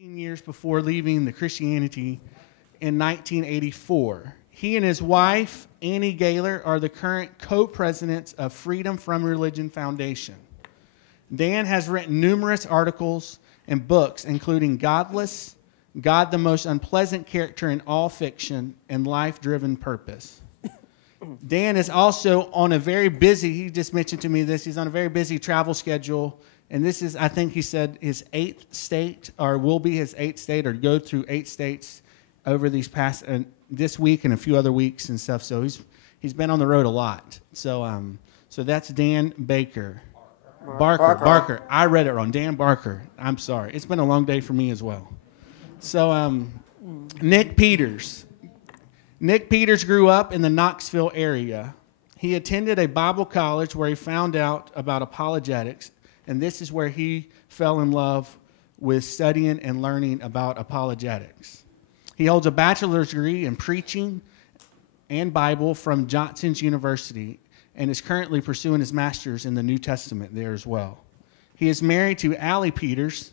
Years before leaving the Christianity in 1984. He and his wife, Annie Gaylor, are the current co-presidents of Freedom from Religion Foundation. Dan has written numerous articles and books, including Godless, God the Most Unpleasant Character in All Fiction, and Life-Driven Purpose. Dan is also on a very busy, he just mentioned to me this, he's on a very busy travel schedule. And this is, I think he said, his 8th state, or will be his 8th state, or go through 8 states over these past, this week and a few other weeks and stuff. So he's been on the road a lot. So that's Dan Baker. Barker. I read it wrong. Dan Barker. I'm sorry. It's been a long day for me as well. So Nick Peters. Nick Peters grew up in the Knoxville area. He attended a Bible college where he found out about apologetics. And this is where he fell in love with studying and learning about apologetics. He holds a bachelor's degree in preaching and Bible from Johnson's University and is currently pursuing his master's in the New Testament there as well. He is married to Allie Peters,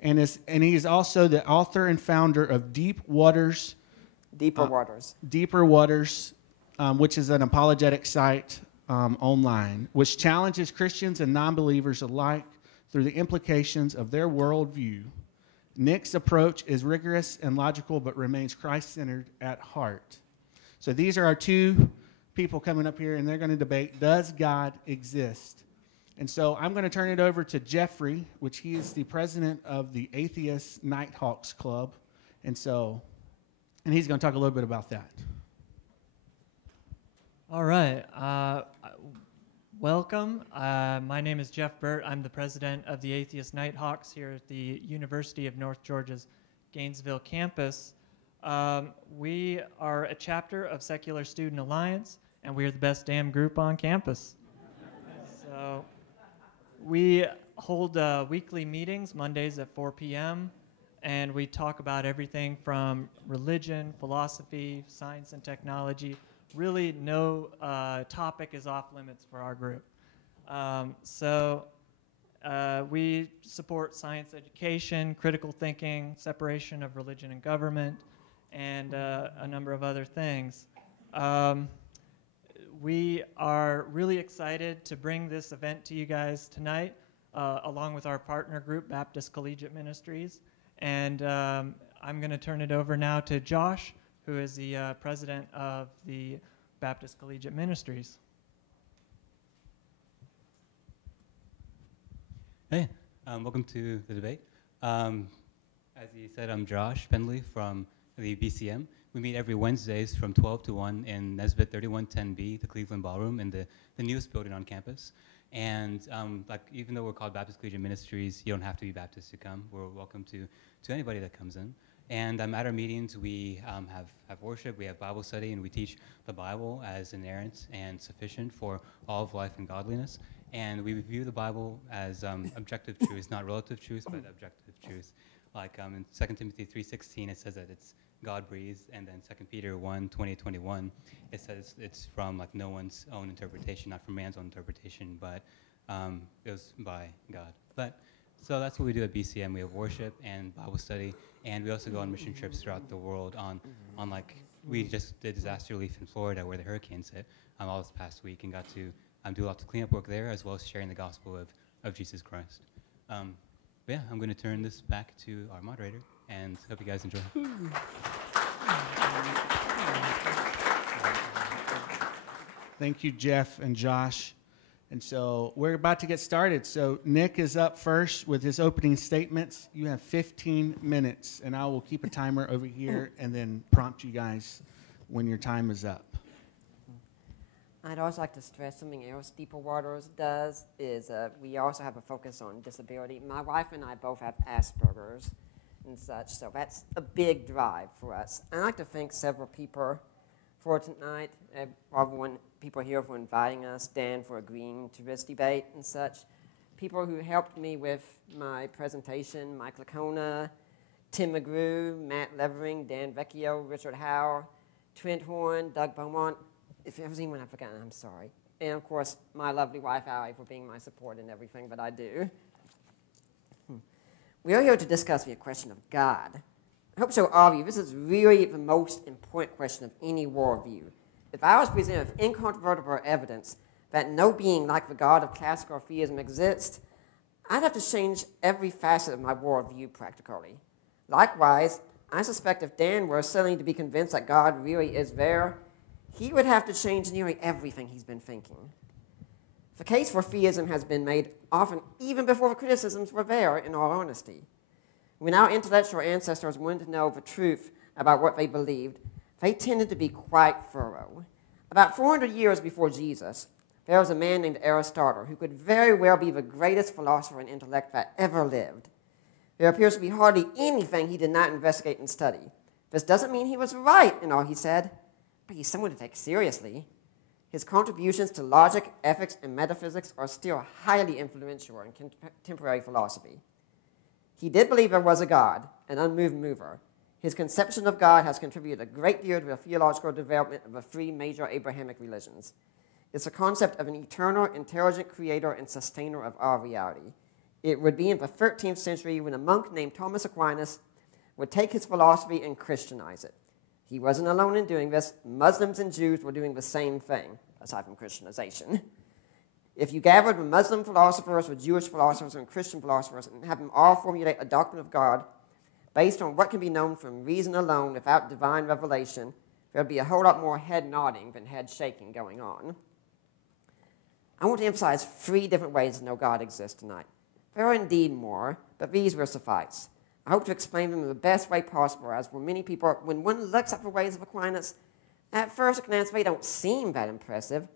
and he is also the author and founder of Deeper Waters, which is an apologetic site online, which challenges Christians and non-believers alike through the implications of their worldview. Nick's approach is rigorous and logical, but remains Christ-centered at heart. So these are our two people coming up here, and they're going to debate, does God exist? And so I'm going to turn it over to Jeffrey, which he is the president of the Atheist Nighthawks Club. And he's going to talk a little bit about that. All right. Welcome. My name is Jeff Burt. I'm the president of the Atheist Nighthawks here at the University of North Georgia's Gainesville campus. We are a chapter of Secular Student Alliance, and we are the best damn group on campus. So we hold weekly meetings, Mondays at 4 p.m., and we talk about everything from religion, philosophy, science, and technology. Really, no topic is off limits for our group. We support science education, critical thinking, separation of religion and government, and a number of other things. We are really excited to bring this event to you guys tonight, along with our partner group, Baptist Collegiate Ministries. And I'm going to turn it over now to Josh, who is the president of the Baptist Collegiate Ministries. Hey, welcome to the debate. As he said, I'm Josh Pendley from the BCM. We meet every Wednesdays from 12 to 1 in Nesbitt 3110B, the Cleveland Ballroom, in the newest building on campus. And even though we're called Baptist Collegiate Ministries, you don't have to be Baptist to come. We're welcome to anybody that comes in. And at our meetings, we have worship, we have Bible study, and we teach the Bible as inerrant and sufficient for all of life and godliness. And we view the Bible as objective truth, not relative truth, but objective truth. Like in 2 Timothy 3:16, it says that it's God-breathed, and then 2 Peter 1:20-21, it says it's from no one's own interpretation, not from man's own interpretation, but it was by God. So that's what we do at BCM. We have worship and Bible study, and we also go on mission trips throughout the world we just did disaster relief in Florida where the hurricanes hit all this past week, and got to do lots of cleanup work there, as well as sharing the gospel of Jesus Christ. I'm going to turn this back to our moderator, and hope you guys enjoy. Thank you, Jeff and Josh. And so we're about to get started. So Nick is up first with his opening statements. You have 15 minutes, and I will keep a timer over here and then prompt you guys when your time is up. I'd also like to stress something else Deeper Waters does is we also have a focus on disability. My wife and I both have Asperger's and such, so that's a big drive for us. I'd like to thank several people for tonight, everyone, people here for inviting us, Dan for agreeing to this debate and such, people who helped me with my presentation, Mike Lacona, Tim McGrew, Matt Levering, Dan Vecchio, Richard Howe, Trent Horn, Doug Beaumont. If there's anyone I've forgotten, I'm sorry. And of course, my lovely wife, Allie, for being my support in everything that I do. We are here to discuss the question of God. I hope so all of you, this is really the most important question of any worldview. If I was presented with incontrovertible evidence that no being like the God of classical theism exists, I'd have to change every facet of my worldview practically. Likewise, I suspect if Dan were suddenly to be convinced that God really is there, he would have to change nearly everything he's been thinking. The case for theism has been made often even before the criticisms were there, in all honesty. When our intellectual ancestors wanted to know the truth about what they believed, they tended to be quite thorough. About 400 years before Jesus, there was a man named Aristotle who could very well be the greatest philosopher and intellect that ever lived. There appears to be hardly anything he did not investigate and study. This doesn't mean he was right in all he said, but he's someone to take seriously. His contributions to logic, ethics, and metaphysics are still highly influential in contemporary philosophy. He did believe there was a God, an unmoved mover. His conception of God has contributed a great deal to the theological development of the three major Abrahamic religions. It's a concept of an eternal, intelligent creator and sustainer of our reality. It would be in the 13th century when a monk named Thomas Aquinas would take his philosophy and Christianize it. He wasn't alone in doing this. Muslims and Jews were doing the same thing, aside from Christianization. If you gathered with Muslim philosophers, with Jewish philosophers, and Christian philosophers, and have them all formulate a doctrine of God based on what can be known from reason alone without divine revelation, there would be a whole lot more head nodding than head shaking going on. I want to emphasize 3 different ways to know God exists tonight. There are indeed more, but these will suffice. I hope to explain them in the best way possible, as for many people, when one looks at the ways of Aquinas, at first glance they don't seem that impressive.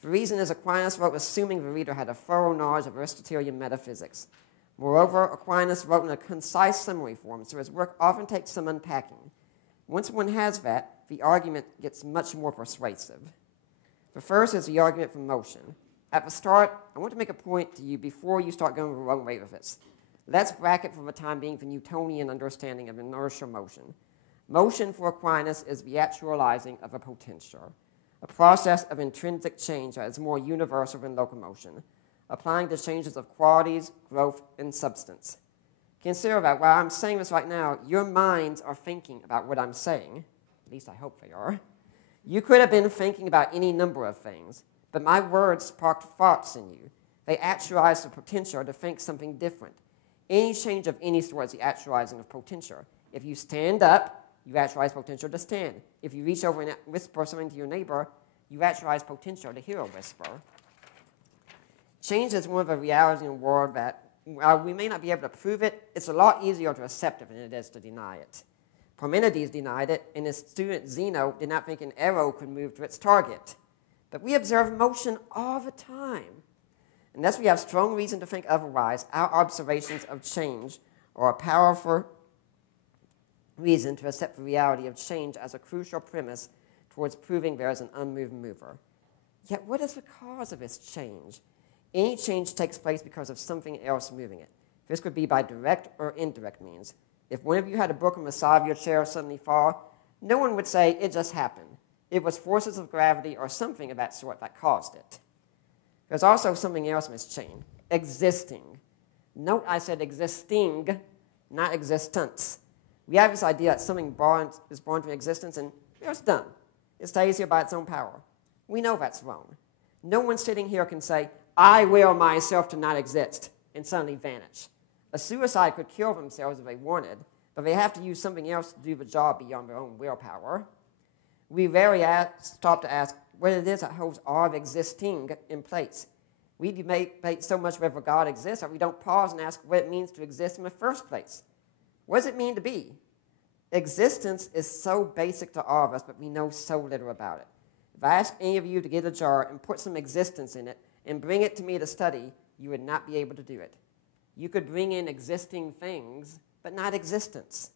The reason is Aquinas wrote assuming the reader had a thorough knowledge of Aristotelian metaphysics. Moreover, Aquinas wrote in a concise summary form, so his work often takes some unpacking. Once one has that, the argument gets much more persuasive. The first is the argument for motion. At the start, I want to make a point to you before you start going the wrong way with this. Let's bracket for the time being the Newtonian understanding of inertial motion. Motion for Aquinas is the actualizing of a potential, a process of intrinsic change that is more universal than locomotion, applying to changes of qualities, growth, and substance. Consider that while I'm saying this right now, your minds are thinking about what I'm saying. At least I hope they are. You could have been thinking about any number of things, but my words sparked thoughts in you. They actualized the potential to think something different. Any change of any sort is the actualizing of potential. If you stand up, you actualize potential to stand. If you reach over and whisper something to your neighbor, you actualize potential to hear a whisper. Change is one of the realities in the world that, while we may not be able to prove it, it's a lot easier to accept it than it is to deny it. Parmenides denied it, and his student Zeno did not think an arrow could move to its target. But we observe motion all the time. Unless we have strong reason to think otherwise, our observations of change are a powerful reason to accept the reality of change as a crucial premise towards proving there is an unmoved mover. Yet what is the cause of this change? Any change takes place because of something else moving it. This could be by direct or indirect means. If one of you had a book on the side of your chair suddenly fall, no one would say it just happened. It was forces of gravity or something of that sort that caused it. There's also something else in this chain, existing. Note I said existing, not existence. We have this idea that something is born to existence and it's done. It stays here by its own power. We know that's wrong. No one sitting here can say, I will myself to not exist, and suddenly vanish. A suicide could kill themselves if they wanted, but they have to use something else to do the job beyond their own willpower. We rarely stop to ask what it is that holds all of existing in place. We debate so much whether God exists that we don't pause and ask what it means to exist in the first place. What does it mean to be? Existence is so basic to all of us, but we know so little about it. If I ask any of you to get a jar and put some existence in it and bring it to me to study, you would not be able to do it. You could bring in existing things, but not existence.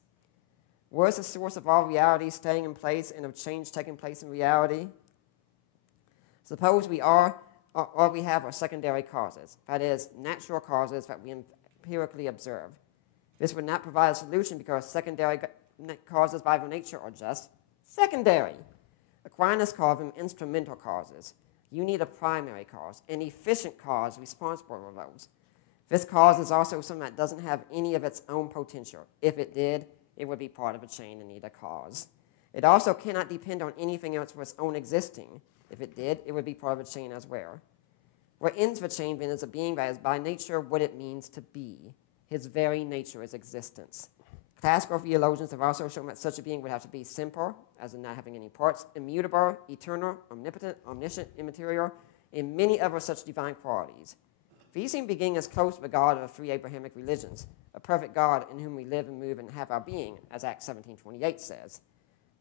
Where is the source of all reality staying in place and of change taking place in reality? Suppose we have are secondary causes, that is, natural causes that we empirically observe. This would not provide a solution because secondary causes by their nature are just secondary. Aquinas called them instrumental causes. You need a primary cause, an efficient cause responsible for those. This cause is also something that doesn't have any of its own potential. If it did, it would be part of a chain and need a cause. It also cannot depend on anything else for its own existing. If it did, it would be part of a chain as well. What ends the chain then is a being that is by nature what it means to be. His very nature is existence. Classical theologians have also shown that such a being would have to be simple, as in not having any parts, immutable, eternal, omnipotent, omniscient, immaterial, and many other such divine qualities. These seem beginning as close to the God of the three Abrahamic religions, a perfect God in whom we live and move and have our being, as Acts 17:28 says.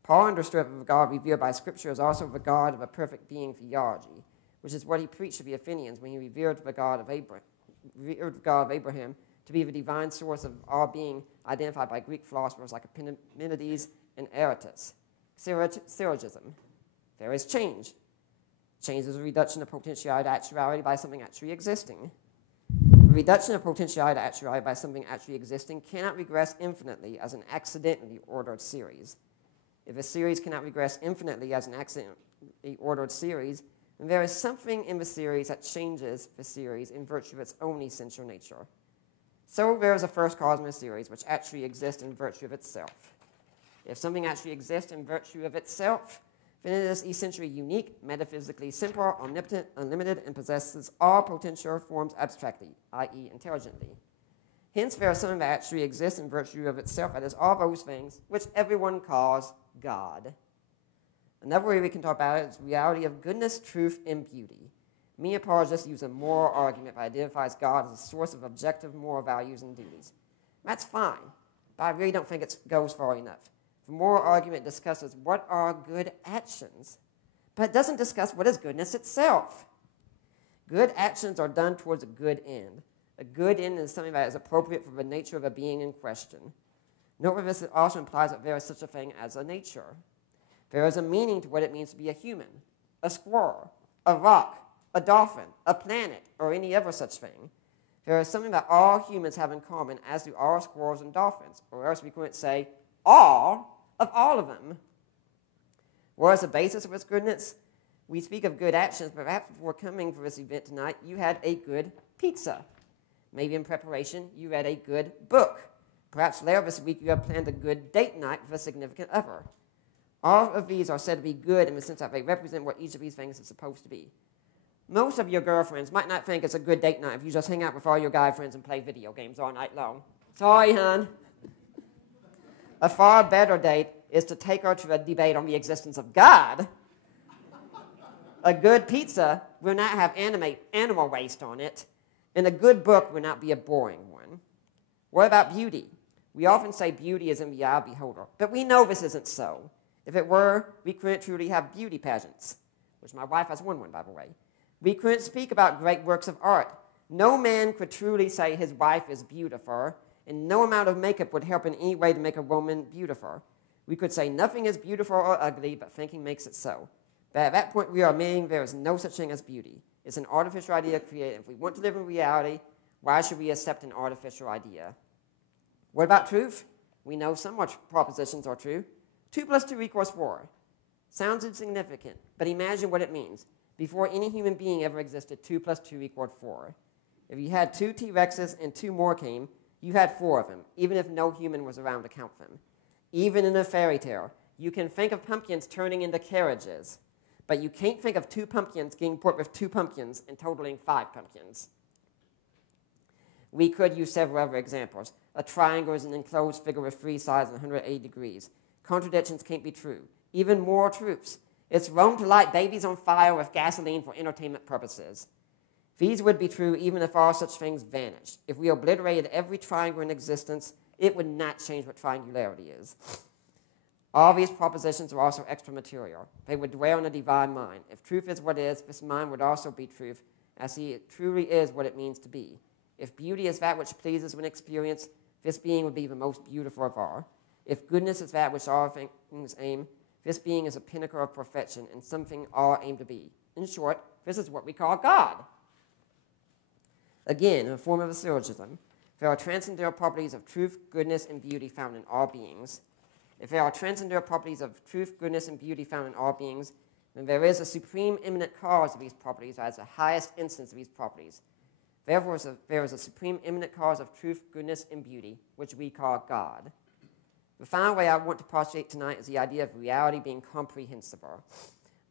Paul understood that the God revealed by Scripture is also the God of a perfect being theology, which is what he preached to the Athenians when he revered the God of Abraham to be the divine source of all being, identified by Greek philosophers like Epimenides and Aratus. Syllogism. There is change. Change is a reduction of potentiality to actuality by something actually existing. The reduction of potentiality to actuality by something actually existing cannot regress infinitely as an accidentally ordered series. If a series cannot regress infinitely as an accidentally ordered series, then there is something in the series that changes the series in virtue of its own essential nature. So there is a first cause in a series which actually exists in virtue of itself. If something actually exists in virtue of itself, then it is essentially unique, metaphysically simple, omnipotent, unlimited, and possesses all potential forms abstractly, i.e. intelligently. Hence, there is something that actually exists in virtue of itself that is all those things which everyone calls God. Another way we can talk about it is the reality of goodness, truth, and beauty. Many apologists use a moral argument that identifies God as a source of objective moral values and duties. That's fine, but I really don't think it goes far enough. The moral argument discusses what are good actions, but it doesn't discuss what is goodness itself. Good actions are done towards a good end. A good end is something that is appropriate for the nature of a being in question. Note that this also implies that there is such a thing as a nature. There is a meaning to what it means to be a human, a squirrel, a rock, a dolphin, a planet, or any other such thing. There is something that all humans have in common, as do all squirrels and dolphins, or else we couldn't say all of them. What is the basis of its goodness? We speak of good actions, but perhaps before coming for this event tonight, you had a good pizza. Maybe in preparation, you read a good book. Perhaps later this week, you have planned a good date night with a significant other. All of these are said to be good in the sense that they represent what each of these things is supposed to be. Most of your girlfriends might not think it's a good date night if you just hang out with all your guy friends and play video games all night long. Sorry, hon. A far better date is to take her to a debate on the existence of God. A good pizza will not have animal waste on it, and a good book will not be a boring one. What about beauty? We often say beauty is in the eye of the beholder, but we know this isn't so. If it were, we couldn't truly have beauty pageants, which my wife has won one, by the way. We couldn't speak about great works of art. No man could truly say his wife is beautiful, and no amount of makeup would help in any way to make a woman beautiful. We could say nothing is beautiful or ugly, but thinking makes it so. But at that point, we are admitting there is no such thing as beauty. It's an artificial idea created. If we want to live in reality, why should we accept an artificial idea? What about truth? We know some propositions are true. 2 + 2 = 4. Sounds insignificant, but imagine what it means. Before any human being ever existed, 2 + 2 = 4. If you had 2 T-Rexes and 2 more came, you had 4 of them, even if no human was around to count them. Even in a fairy tale, you can think of pumpkins turning into carriages, but you can't think of 2 pumpkins getting put with 2 pumpkins and totaling 5 pumpkins. We could use several other examples. A triangle is an enclosed figure with 3 sides and 180 degrees. Contradictions can't be true. Even more truths. It's wrong to light babies on fire with gasoline for entertainment purposes. These would be true even if all such things vanished. If we obliterated every triangle in existence, it would not change what triangularity is. All these propositions are also extra-material. They would dwell in the divine mind. If truth is what is, this mind would also be truth, as it truly is what it means to be. If beauty is that which pleases when experienced, this being would be the most beautiful of all. If goodness is that which all things aim, this being is a pinnacle of perfection and something all aim to be. In short, this is what we call God. Again, in the form of a syllogism, there are transcendental properties of truth, goodness, and beauty found in all beings. If there are transcendental properties of truth, goodness, and beauty found in all beings, then there is a supreme immanent cause of these properties as the highest instance of these properties. Therefore, there is a supreme immanent cause of truth, goodness, and beauty, which we call God. The final way I want to postulate tonight is the idea of reality being comprehensible.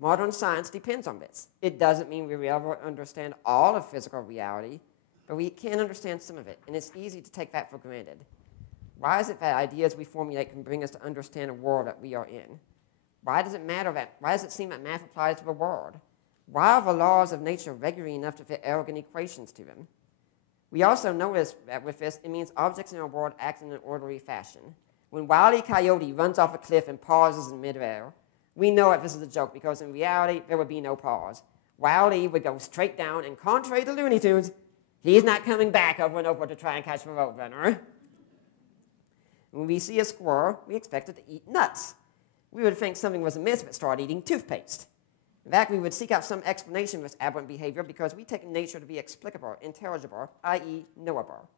Modern science depends on this. It doesn't mean we will ever understand all of physical reality, but we can understand some of it, and it's easy to take that for granted. Why is it that ideas we formulate can bring us to understand a world that we are in? Why does it seem that math applies to the world? Why are the laws of nature regular enough to fit arrogant equations to them? We also notice that with this, it means objects in our world act in an orderly fashion. When Wile E. Coyote runs off a cliff and pauses in midair, we know that this is a joke because in reality, there would be no pause. Wile E. would go straight down, and contrary to Looney Tunes, he's not coming back over and over to try and catch the Roadrunner. When we see a squirrel, we expect it to eat nuts. We would think something was amiss if it started eating toothpaste. In fact, we would seek out some explanation for this aberrant behavior because we take nature to be explicable, intelligible, i.e. knowable.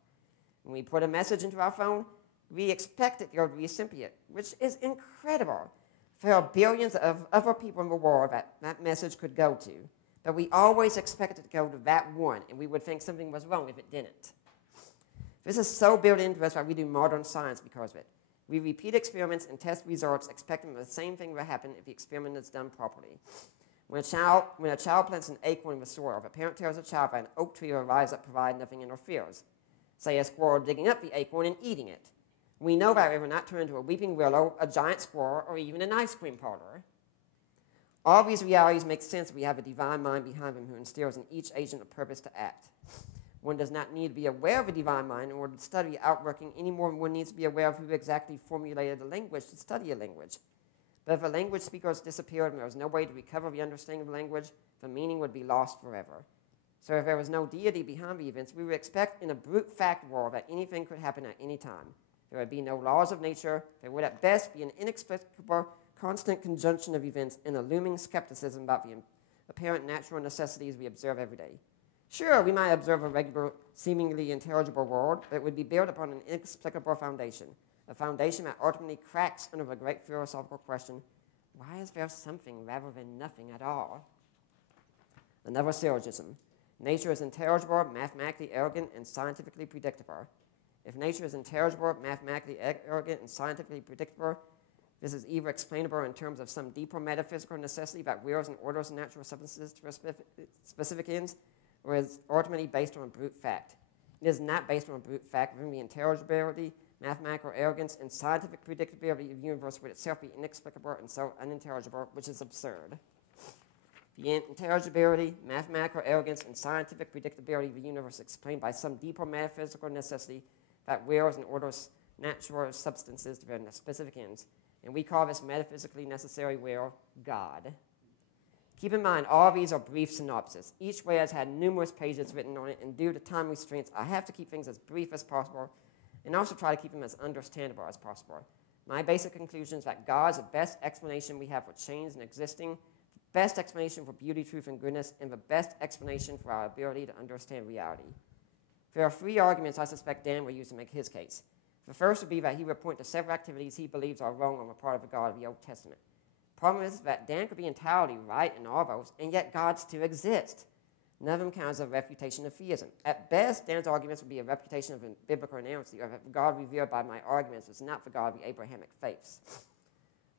When we put a message into our phone, we expect it to go to the recipient, which is incredible. There are billions of other people in the world that message could go to, but we always expect it to go to that one, and we would think something was wrong if it didn't. This is so built into us that we do modern science because of it. We repeat experiments and test results expecting the same thing will happen if the experiment is done properly. When a child plants an acorn in the soil, the parent tells the child that an oak tree will rise up provided nothing interferes. Say a squirrel digging up the acorn and eating it. We know that it will not turn into a weeping willow, a giant squirrel, or even an ice cream parlor. All these realities make sense if we have a divine mind behind them who instills in each agent a purpose to act. One does not need to be aware of a divine mind in order to study the outworking any more than one needs to be aware of who exactly formulated the language to study a language. But if a language speakers disappeared and there was no way to recover the understanding of the language, the meaning would be lost forever. So if there was no deity behind the events, we would expect in a brute fact world that anything could happen at any time. There would be no laws of nature. There would at best be an inexplicable constant conjunction of events and a looming skepticism about the apparent natural necessities we observe every day. Sure, we might observe a regular, seemingly intelligible world, but it would be built upon an inexplicable foundation, a foundation that ultimately cracks under the great philosophical question, why is there something rather than nothing at all? Another syllogism. Nature is intelligible, mathematically arrogant, and scientifically predictable. If nature is intelligible, mathematically arrogant, and scientifically predictable, this is either explainable in terms of some deeper metaphysical necessity that wills and orders natural substances to specific ends, or is ultimately based on brute fact. It is not based on brute fact, given the intelligibility, mathematical arrogance, and scientific predictability of the universe would itself be inexplicable and so unintelligible, which is absurd. The intelligibility, mathematical arrogance, and scientific predictability of the universe explained by some deeper metaphysical necessity that wills and orders natural substances to their specific ends. And we call this metaphysically necessary will God. Keep in mind, all of these are brief synopses. Each way has had numerous pages written on it, and due to time restraints, I have to keep things as brief as possible and also try to keep them as understandable as possible. My basic conclusion is that God is the best explanation we have for change and existing, the best explanation for beauty, truth, and goodness, and the best explanation for our ability to understand reality. There are three arguments I suspect Dan will use to make his case. The first would be that he would point to several activities he believes are wrong on the part of the God of the Old Testament. Problem is that Dan could be entirely right in all those, and yet God still exists. None of them count as a refutation of theism. At best, Dan's arguments would be a refutation of a biblical inerrancy, or that the God revealed by my arguments was not the God of the Abrahamic faiths.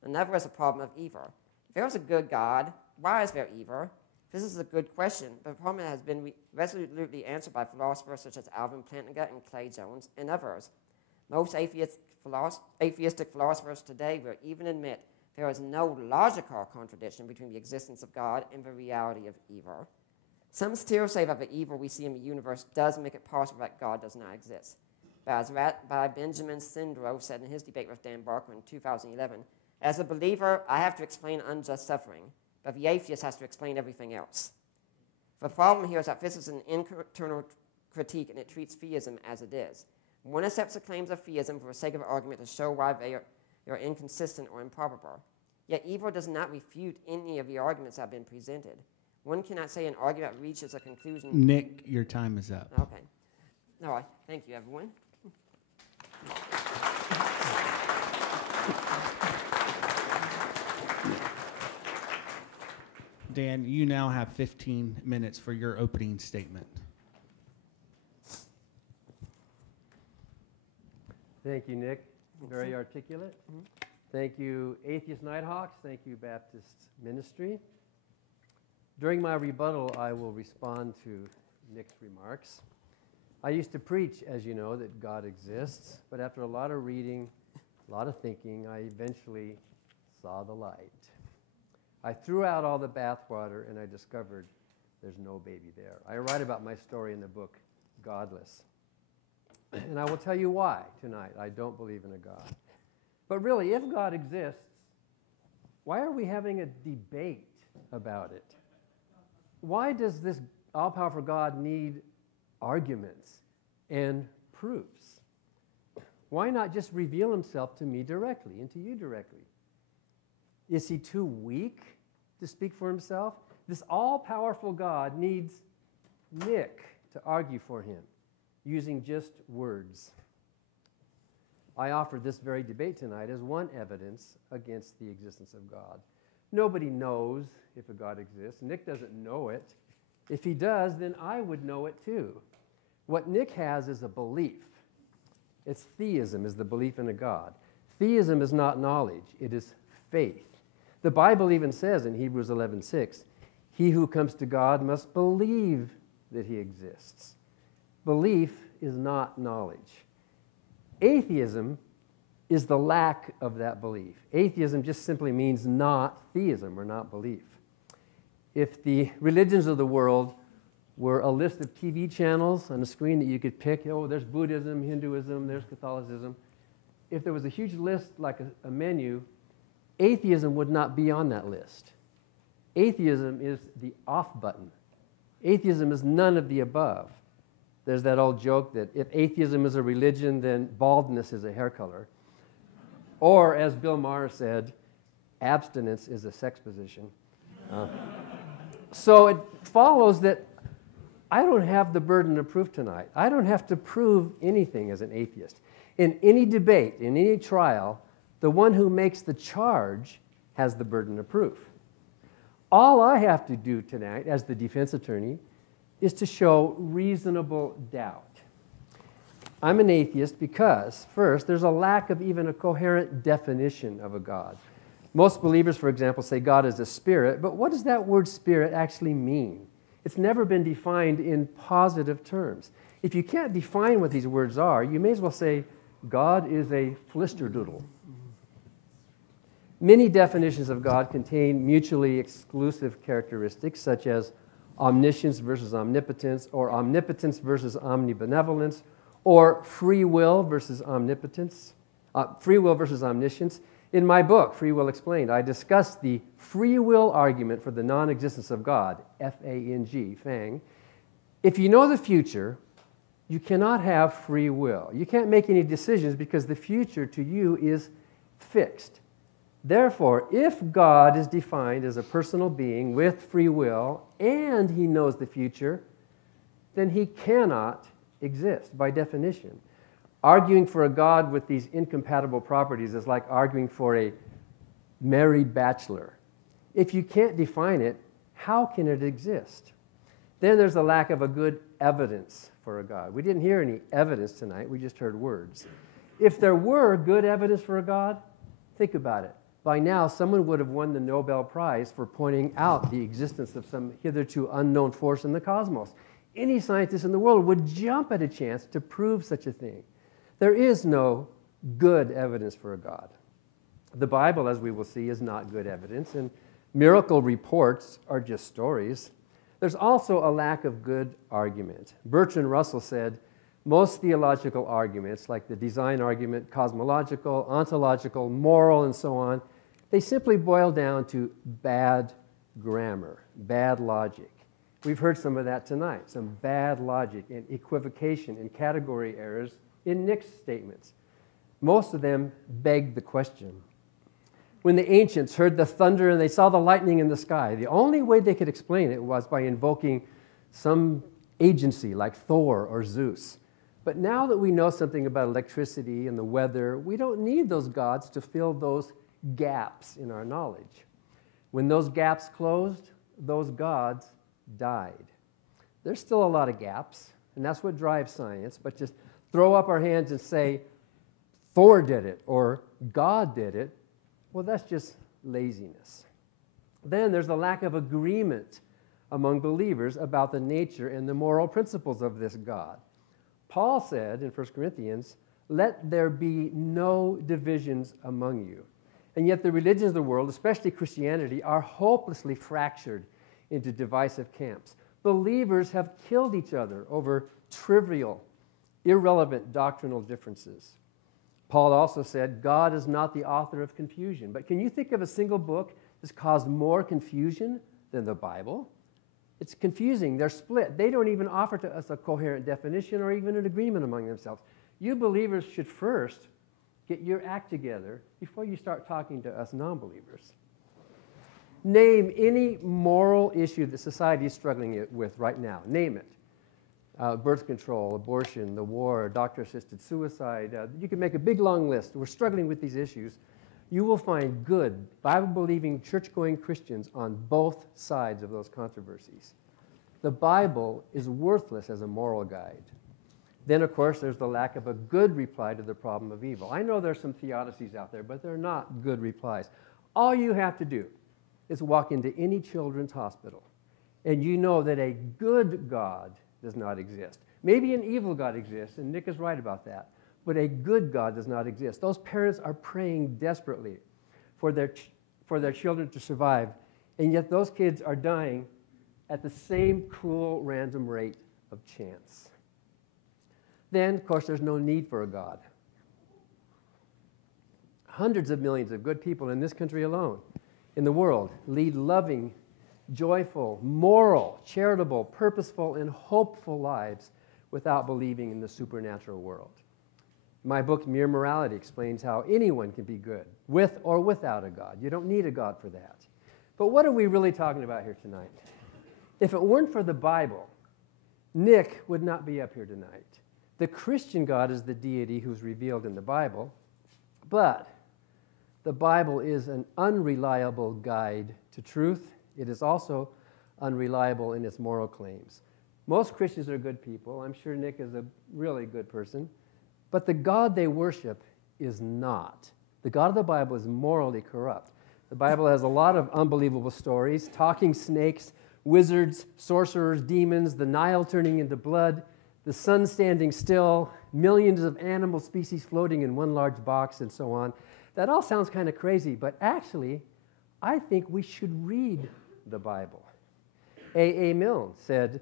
Another is a problem of evil. If there was a good God, why is there evil? This is a good question, but the problem has been resolutely answered by philosophers such as Alvin Plantinga and Clay Jones and others. Most atheistic philosophers today will even admit there is no logical contradiction between the existence of God and the reality of evil. Some still say that the evil we see in the universe does make it possible that God does not exist. But as Rabbi Benjamin Sindro said in his debate with Dan Barker in 2011, as a believer, I have to explain unjust suffering, but the atheist has to explain everything else. The problem here is that this is an internal critique, and it treats theism as it is. One accepts the claims of theism for the sake of argument to show why they are inconsistent or improbable. Yet evil does not refute any of the arguments that have been presented. One cannot say an argument reaches a conclusion. Nick, your time is up. Okay. All right. Thank you, everyone. Dan, you now have 15 minutes for your opening statement. Thank you, Nick. Very articulate. Thank you, Atheist Nighthawks. Thank you, Baptist Ministry. During my rebuttal, I will respond to Nick's remarks. I used to preach, as you know, that God exists, but after a lot of reading, a lot of thinking, I eventually saw the light. I threw out all the bathwater and I discovered there's no baby there. I write about my story in the book, Godless. And I will tell you why tonight I don't believe in a God. But really, if God exists, why are we having a debate about it? Why does this all-powerful God need arguments and proofs? Why not just reveal himself to me directly and to you directly? Is he too weak to speak for himself? This all-powerful God needs Nick to argue for him using just words. I offer this very debate tonight as one evidence against the existence of God. Nobody knows if a God exists. Nick doesn't know it. If he does, then I would know it too. What Nick has is a belief. It's theism, is the belief in a God. Theism is not knowledge, it is faith. The Bible even says in Hebrews 11:6, he who comes to God must believe that he exists. Belief is not knowledge. Atheism is the lack of that belief. Atheism just simply means not theism or not belief. If the religions of the world were a list of TV channels on a screen that you could pick, oh, there's Buddhism, Hinduism, there's Catholicism. If there was a huge list like a menu, atheism would not be on that list. Atheism is the off button. Atheism is none of the above. There's that old joke that if atheism is a religion, then baldness is a hair color. Or, as Bill Maher said, abstinence is a sex position. So it follows that I don't have the burden of proof tonight. I don't have to prove anything as an atheist. In any debate, in any trial, the one who makes the charge has the burden of proof. All I have to do tonight as the defense attorney is to show reasonable doubt. I'm an atheist because, first, there's a lack of even a coherent definition of a God. Most believers, for example, say God is a spirit, but what does that word spirit actually mean? It's never been defined in positive terms. If you can't define what these words are, you may as well say God is a flisterdoodle. Many definitions of God contain mutually exclusive characteristics, such as omniscience versus omnipotence, or omnipotence versus omnibenevolence, or free will versus omnipotence, free will versus omniscience. In my book, Free Will Explained, I discuss the free will argument for the non-existence of God, F-A-N-G, FANG. If you know the future, you cannot have free will. You can't make any decisions because the future to you is fixed. Therefore, if God is defined as a personal being with free will and he knows the future, then he cannot exist by definition. Arguing for a God with these incompatible properties is like arguing for a married bachelor. If you can't define it, how can it exist? Then there's a lack of a good evidence for a God. We didn't hear any evidence tonight, we just heard words. If there were good evidence for a God, think about it. By now, someone would have won the Nobel Prize for pointing out the existence of some hitherto unknown force in the cosmos. Any scientist in the world would jump at a chance to prove such a thing. There is no good evidence for a God. The Bible, as we will see, is not good evidence, and miracle reports are just stories. There's also a lack of good argument. Bertrand Russell said, most theological arguments, like the design argument, cosmological, ontological, moral, and so on, they simply boil down to bad grammar, bad logic. We've heard some of that tonight, some bad logic and equivocation and category errors in Nick's statements. Most of them beg the question. When the ancients heard the thunder and they saw the lightning in the sky, the only way they could explain it was by invoking some agency like Thor or Zeus. But now that we know something about electricity and the weather, we don't need those gods to fill those gaps in our knowledge. When those gaps closed, those gods died. There's still a lot of gaps, and that's what drives science, but just throw up our hands and say, Thor did it or God did it, well, that's just laziness. Then there's the lack of agreement among believers about the nature and the moral principles of this God. Paul said in 1 Corinthians, "Let there be no divisions among you." And yet the religions of the world, especially Christianity, are hopelessly fractured into divisive camps. Believers have killed each other over trivial, irrelevant doctrinal differences. Paul also said, God is not the author of confusion. But can you think of a single book that's caused more confusion than the Bible? It's confusing. They're split. They don't even offer to us a coherent definition or even an agreement among themselves. You believers should first get your act together before you start talking to us non-believers. Name any moral issue that society is struggling with right now. Name it. Birth control, abortion, the war, doctor-assisted suicide. You can make a big, long list. We're struggling with these issues. You will find good, Bible-believing, church-going Christians on both sides of those controversies. The Bible is worthless as a moral guide. Then, of course, there's the lack of a good reply to the problem of evil. I know there's some theodicies out there, but they're not good replies. All you have to do is walk into any children's hospital, and you know that a good God does not exist. Maybe an evil God exists, and Nick is right about that, but a good God does not exist. Those parents are praying desperately for their children to survive, and yet those kids are dying at the same cruel, random rate of chance. Then, of course, there's no need for a God. Hundreds of millions of good people in this country alone, in the world, lead loving, joyful, moral, charitable, purposeful, and hopeful lives without believing in the supernatural world. My book, Mere Morality, explains how anyone can be good, with or without a God. You don't need a God for that. But what are we really talking about here tonight? If it weren't for the Bible, Nick would not be up here tonight. The Christian God is the deity who's revealed in the Bible, but the Bible is an unreliable guide to truth. It is also unreliable in its moral claims. Most Christians are good people. I'm sure Nick is a really good person. But the God they worship is not. The God of the Bible is morally corrupt. The Bible has a lot of unbelievable stories: talking snakes, wizards, sorcerers, demons, the Nile turning into blood, the sun standing still, millions of animal species floating in one large box, and so on. That all sounds kind of crazy, but actually, I think we should read the Bible. A. Milne said,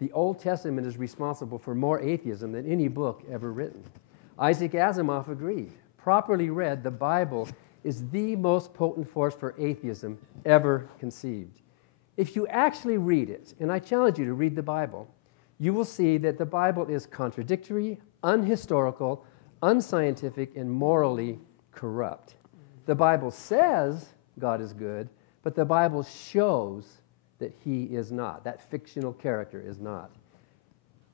"The Old Testament is responsible for more atheism than any book ever written." Isaac Asimov agreed. Properly read, the Bible is the most potent force for atheism ever conceived. If you actually read it, and I challenge you to read the Bible, you will see that the Bible is contradictory, unhistorical, unscientific, and morally corrupt. The Bible says God is good, but the Bible shows that he is not. That fictional character is not.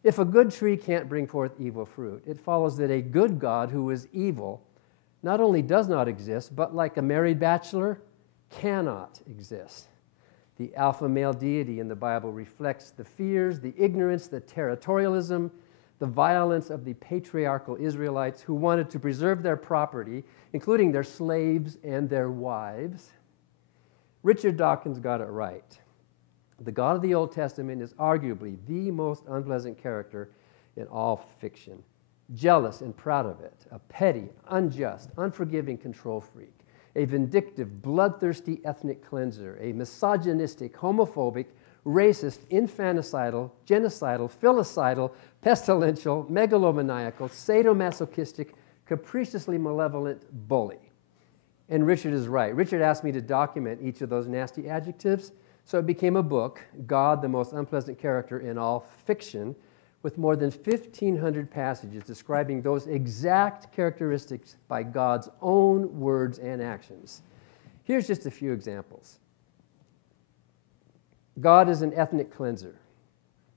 If a good tree can't bring forth evil fruit, it follows that a good God who is evil not only does not exist, but like a married bachelor, cannot exist. The alpha male deity in the Bible reflects the fears, the ignorance, the territorialism, the violence of the patriarchal Israelites who wanted to preserve their property, including their slaves and their wives. Richard Dawkins got it right. The God of the Old Testament is arguably the most unpleasant character in all fiction. Jealous and proud of it, a petty, unjust, unforgiving control freak, a vindictive, bloodthirsty ethnic cleanser, a misogynistic, homophobic, racist, infanticidal, genocidal, filicidal, pestilential, megalomaniacal, sadomasochistic, capriciously malevolent bully. And Richard is right. Richard asked me to document each of those nasty adjectives, so it became a book, God, the Most Unpleasant Character in All Fiction, with more than 1,500 passages describing those exact characteristics by God's own words and actions. Here's just a few examples. God is an ethnic cleanser.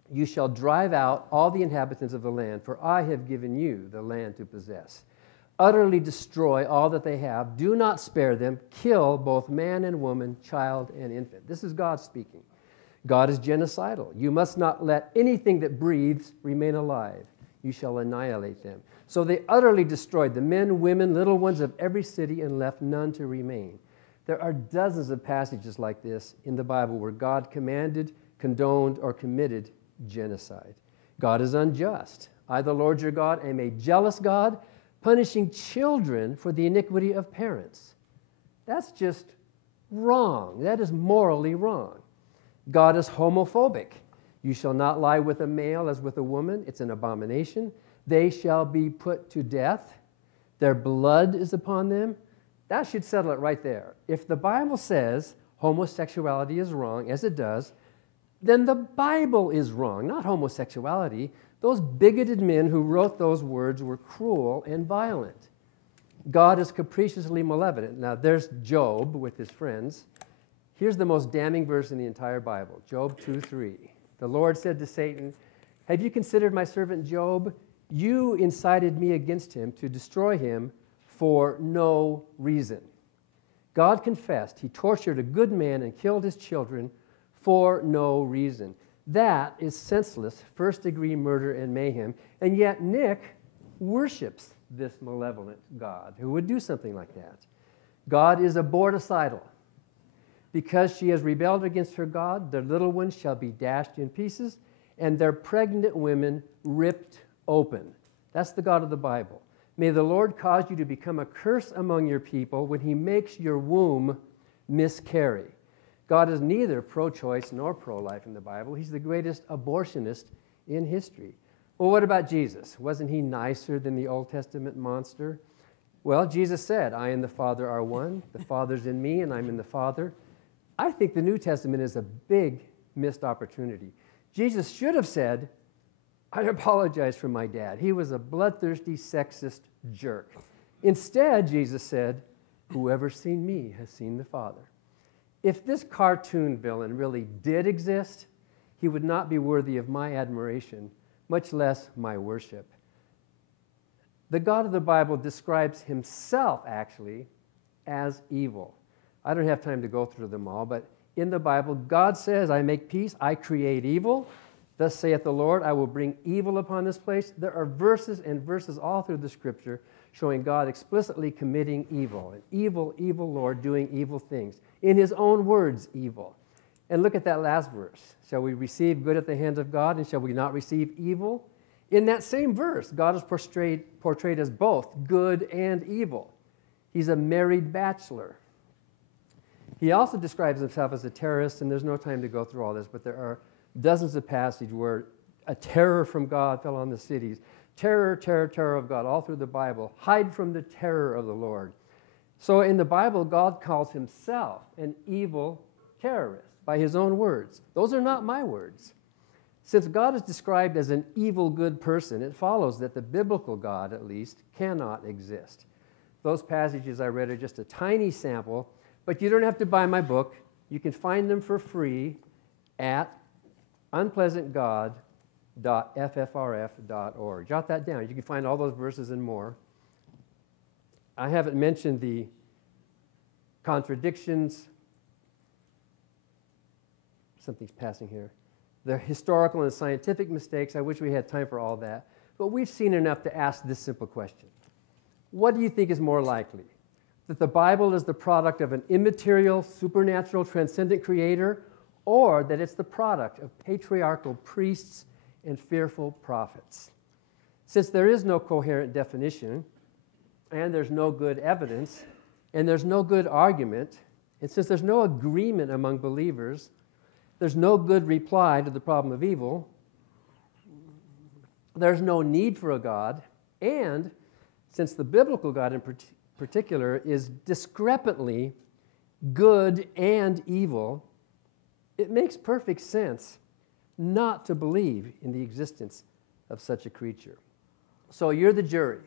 You shall drive out all the inhabitants of the land, for I have given you the land to possess. Utterly destroy all that they have. Do not spare them. Kill both man and woman, child and infant. This is God speaking. God is genocidal. You must not let anything that breathes remain alive. you shall annihilate them. So they utterly destroyed the men, women, little ones of every city and left none to remain. There are dozens of passages like this in the Bible where God commanded, condoned, or committed genocide. God is unjust. I, the Lord your God, am a jealous God, punishing children for the iniquity of parents. That's just wrong. That is morally wrong. God is homophobic. You shall not lie with a male as with a woman. It's an abomination. They shall be put to death. Their blood is upon them. That should settle it right there. If the Bible says homosexuality is wrong, as it does, then the Bible is wrong, not homosexuality. Those bigoted men who wrote those words were cruel and violent. God is capriciously malevolent. Now, there's Job with his friends. Here's the most damning verse in the entire Bible, Job 2:3. The Lord said to Satan, have you considered my servant Job? You incited me against him to destroy him for no reason. God confessed he tortured a good man and killed his children for no reason. That is senseless, first-degree murder and mayhem, and yet Nick worships this malevolent God who would do something like that. God is aborticidal. Because she has rebelled against her God, their little ones shall be dashed in pieces, and their pregnant women ripped open. That's the God of the Bible. May the Lord cause you to become a curse among your people when he makes your womb miscarry. God is neither pro-choice nor pro-life in the Bible. He's the greatest abortionist in history. Well, what about Jesus? Wasn't he nicer than the Old Testament monster? Well, Jesus said, I and the Father are one. The Father's in me, and I'm in the Father. I think the New Testament is a big missed opportunity. Jesus should have said, I apologize for my dad. He was a bloodthirsty, sexist jerk. Instead, Jesus said, whoever's seen me has seen the Father. If this cartoon villain really did exist, he would not be worthy of my admiration, much less my worship. The God of the Bible describes himself, actually, as evil. I don't have time to go through them all, but in the Bible, God says, I make peace, I create evil. Thus saith the Lord, I will bring evil upon this place. There are verses and verses all through the Scripture showing God explicitly committing evil. An evil, evil Lord doing evil things. In his own words, evil. And look at that last verse. Shall we receive good at the hands of God, and shall we not receive evil? In that same verse, God is portrayed as both good and evil. He's a married bachelor. He also describes himself as a terrorist, and there's no time to go through all this, but there are dozens of passages where a terror from God fell on the cities. Terror, terror, terror of God, all through the Bible. Hide from the terror of the Lord. So in the Bible, God calls himself an evil terrorist by his own words. Those are not my words. Since God is described as an evil good person, it follows that the biblical God, at least, cannot exist. Those passages I read are just a tiny sample, but you don't have to buy my book. You can find them for free at unpleasantgod.ffrf.org. Jot that down. You can find all those verses and more. I haven't mentioned the contradictions. Something's passing here. The historical and scientific mistakes. I wish we had time for all that. But we've seen enough to ask this simple question. What do you think is more likely? That the Bible is the product of an immaterial, supernatural, transcendent creator, or that it's the product of patriarchal priests and fearful prophets? Since there is no coherent definition, and there's no good evidence, and there's no good argument, and since there's no agreement among believers, there's no good reply to the problem of evil, there's no need for a God, and since the biblical God in particular is discrepantly good and evil, it makes perfect sense not to believe in the existence of such a creature. So you're the jury.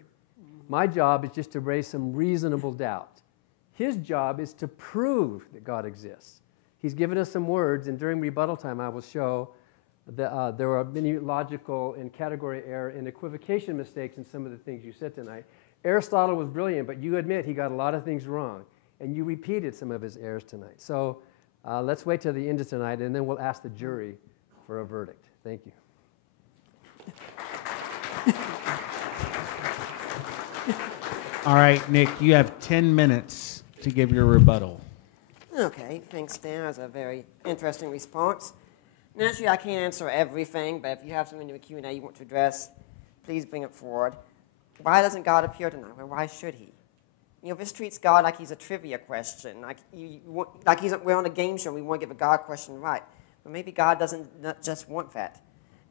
My job is just to raise some reasonable doubt. His job is to prove that God exists. He's given us some words, and during rebuttal time I will show that there are many logical and category error and equivocation mistakes in some of the things you said tonight. Aristotle was brilliant, but you admit he got a lot of things wrong, and you repeated some of his errors tonight. So let's wait till the end of tonight, and then we'll ask the jury for a verdict. Thank you. All right, Nick, you have 10 minutes to give your rebuttal. Okay, thanks, Dan. That was a very interesting response. Naturally, I can't answer everything, but if you have something in the Q&A you want to address, please bring it forward. Why doesn't God appear tonight? Well, why should he? You know, this treats God like he's a trivia question, we're on a game show and we want to get the God question right. But maybe God doesn't not just want that.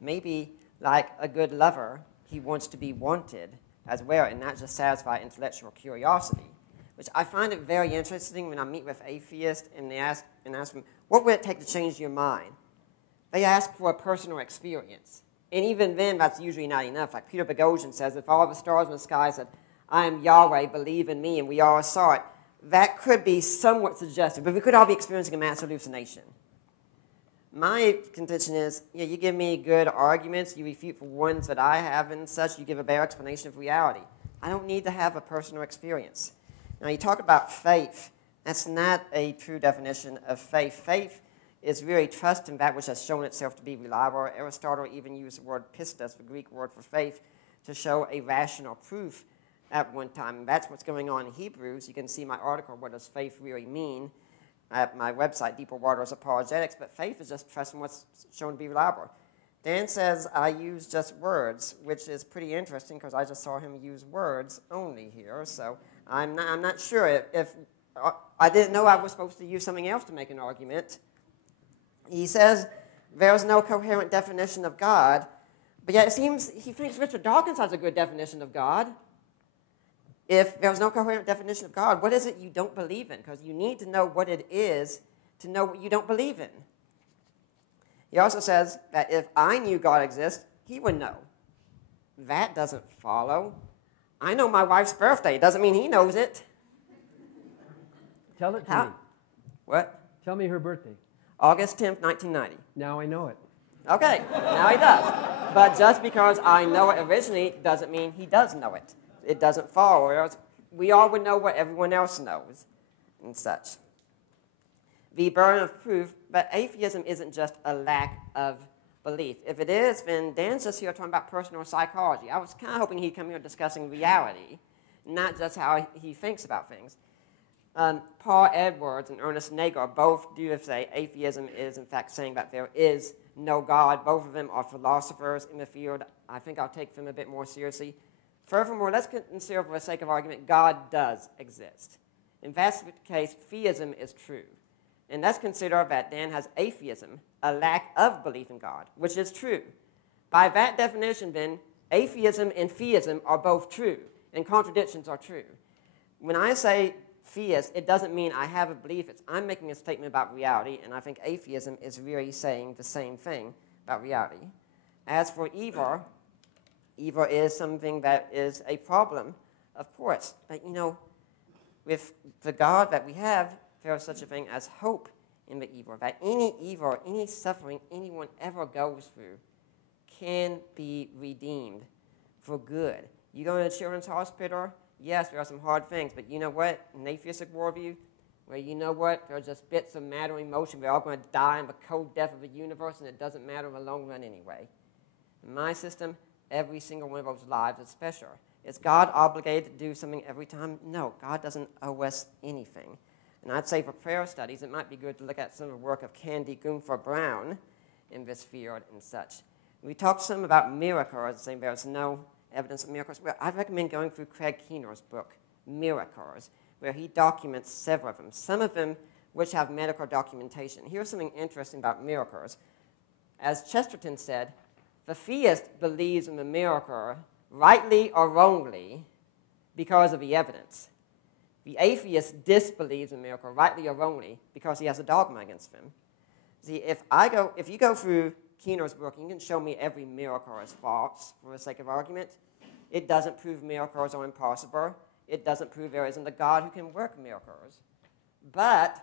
Maybe, like a good lover, he wants to be wanted as well and not just satisfy intellectual curiosity, which I find it very interesting when I meet with atheists and ask them, what would it take to change your mind? They ask for a personal experience. And even then, that's usually not enough. Like Peter Boghossian says, if all the stars in the sky said, I am Yahweh, believe in me, and we all saw it, that could be somewhat suggestive, but we could all be experiencing a mass hallucination. My contention is, you give me good arguments, you refute the ones that I have and such, you give a bare explanation of reality. I don't need to have a personal experience. Now, you talk about faith. That's not a true definition of faith. Faith is really trust in that which has shown itself to be reliable. Aristotle even used the word pistis, the Greek word for faith, to show a rational proof at one time. And that's what's going on in Hebrews. You can see my article, What Does Faith Really Mean, at my website, Deeper Waters Apologetics. But faith is just trusting what's shown to be reliable. Dan says I use just words, which is pretty interesting because I just saw him use words only here. So I'm not sure if I didn't know I was supposed to use something else to make an argument. He says there's no coherent definition of God, but yet it seems he thinks Richard Dawkins has a good definition of God. If there's no coherent definition of God, what is it you don't believe in? Because you need to know what it is to know what you don't believe in. He also says that if I knew God exists, he would know. That doesn't follow. I know my wife's birthday. It doesn't mean he knows it. Tell it to How? me. What? Tell me her birthday. August 10th, 1990. Now I know it. Okay, now he does. But just because I know it originally doesn't mean he does know it. It doesn't follow, or else we all would know what everyone else knows and such. The burden of proof, but atheism isn't just a lack of belief. If it is, then Dan's just here talking about personal psychology. I was kind of hoping he'd come here discussing reality, not just how he thinks about things. Paul Edwards and Ernest Nagel both do say atheism is, in fact, saying that there is no God. Both of them are philosophers in the field. I think I'll take them a bit more seriously. Furthermore, let's consider, for the sake of argument, God does exist. In that case, theism is true. And let's consider that Dan has atheism, a lack of belief in God, which is true. By that definition, then, atheism and theism are both true, and contradictions are true. When I say theist, it doesn't mean I have a belief. I'm making a statement about reality, and I think atheism is really saying the same thing about reality. As for evil is something that is a problem, of course. But, with the God that we have, there is such a thing as hope in the evil, that any evil, any suffering anyone ever goes through can be redeemed for good. You go to a children's hospital, yes, there are some hard things, but you know what? An atheistic worldview, where you know what? There are just bits of matter and emotion. We're all going to die in the cold death of the universe, and it doesn't matter in the long run anyway. In my system, every single one of those lives is special. Is God obligated to do something every time? No, God doesn't owe us anything. And I'd say for prayer studies, it might be good to look at some of the work of Candy Gunther Brown in this field and such. We talked some about miracles, saying there's no evidence of miracles. Well, I'd recommend going through Craig Keener's book, Miracles, where he documents several of them, some of them which have medical documentation. Here's something interesting about miracles. As Chesterton said, the theist believes in the miracle, rightly or wrongly, because of the evidence. The atheist disbelieves in the miracle, rightly or wrongly, because he has a dogma against them. See, if you go through Keener's book, and you can show me every miracle is false, for the sake of argument. It doesn't prove miracles are impossible. It doesn't prove there isn't a God who can work miracles. But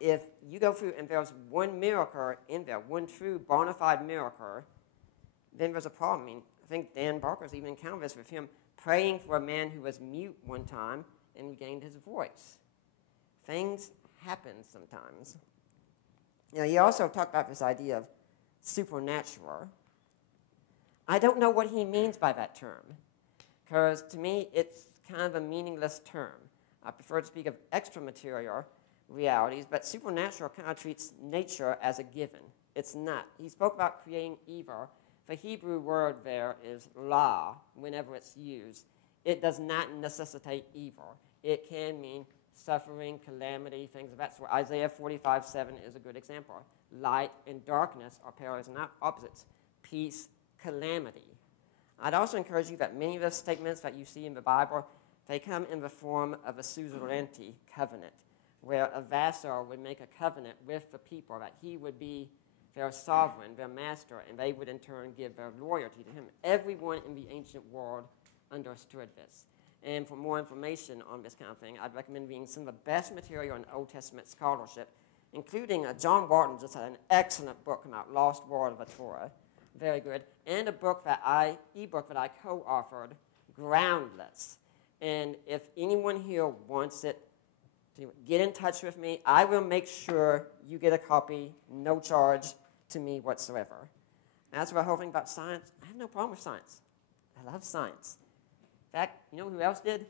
if you go through and there's one miracle in there, one true bona fide miracle, then there's a problem. I mean, I think Dan Barker's even encountered this with him praying for a man who was mute one time and regained his voice. Things happen sometimes. He also talked about this idea of supernatural. I don't know what he means by that term, because to me it's kind of a meaningless term. I prefer to speak of extra-material realities, but supernatural kind of treats nature as a given. It's not. He spoke about creating evil. The Hebrew word there is la, whenever it's used. It does not necessitate evil. It can mean suffering, calamity, things of that sort. Isaiah 45:7 is a good example. Light and darkness are parallels and opposites. Peace, calamity. I'd also encourage you that many of the statements that you see in the Bible, they come in the form of a suzerainty covenant, where a vassal would make a covenant with the people that he would be their sovereign, their master, and they would in turn give their loyalty to him. Everyone in the ancient world understood this. And for more information on this kind of thing, I'd recommend reading some of the best material in Old Testament scholarship, including John Barton just had an excellent book come out, Lost World of the Torah, very good, and a book that ebook that I co-authored, Groundless. And if anyone here wants it, to get in touch with me. I will make sure you get a copy, no charge to me whatsoever. As for the whole thing about science, I have no problem with science. I love science. In fact, you know who else did?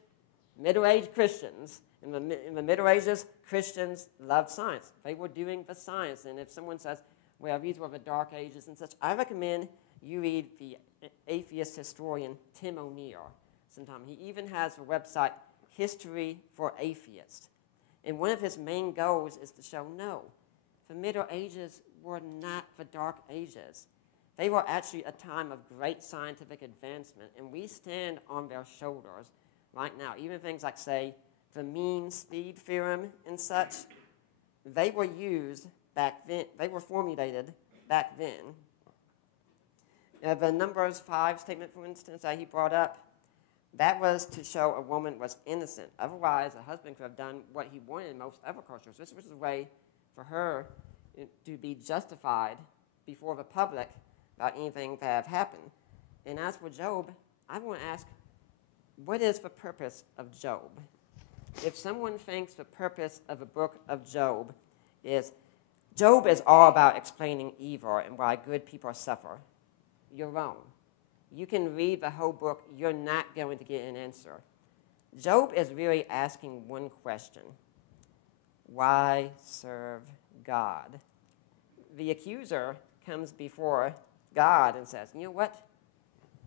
Middle-aged Christians. In the Middle Ages, Christians loved science. They were doing the science. And if someone says, well, these were the Dark Ages and such, I recommend you read the atheist historian Tim O'Neill sometime. He even has a website, History for Atheists. And one of his main goals is to show, no, the Middle Ages were not the Dark Ages. They were actually a time of great scientific advancement, and we stand on their shoulders right now. Even things like, say, the mean speed theorem and such, they were used back then. They were formulated back then. The Numbers 5 statement, for instance, that he brought up, that was to show a woman was innocent. Otherwise, a husband could have done what he wanted in most other cultures. This was a way for her to be justified before the public about anything that have happened. And as for Job, I want to ask, what is the purpose of Job? If someone thinks the purpose of the book of Job is all about explaining evil and why good people suffer, you're wrong. You can read the whole book, you're not going to get an answer. Job is really asking one question: why serve God? The accuser comes before God and says, you know what?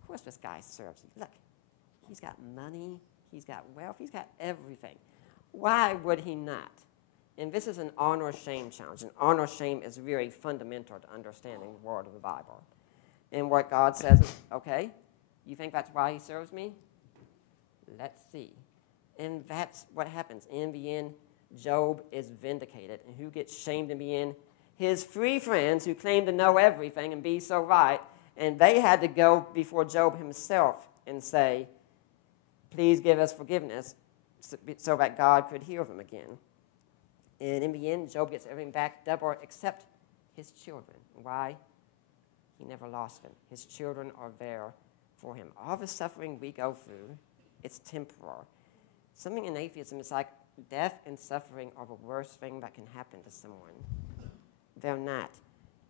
Of course this guy serves you. Look, he's got money, he's got wealth, he's got everything. Why would he not? And this is an honor-shame challenge. And honor-shame is really fundamental to understanding the word of the Bible. And what God says is, okay, you think that's why he serves me? Let's see. And that's what happens. In the end, Job is vindicated. And who gets shamed in the end? His three friends who claim to know everything and be so right. And they had to go before Job himself and say, please give us forgiveness so that God could heal them again. And in the end, Job gets everything back double except his children. Why? He never lost them. His children are there for him. All the suffering we go through, it's temporal. Something in atheism is like death and suffering are the worst thing that can happen to someone. They're not.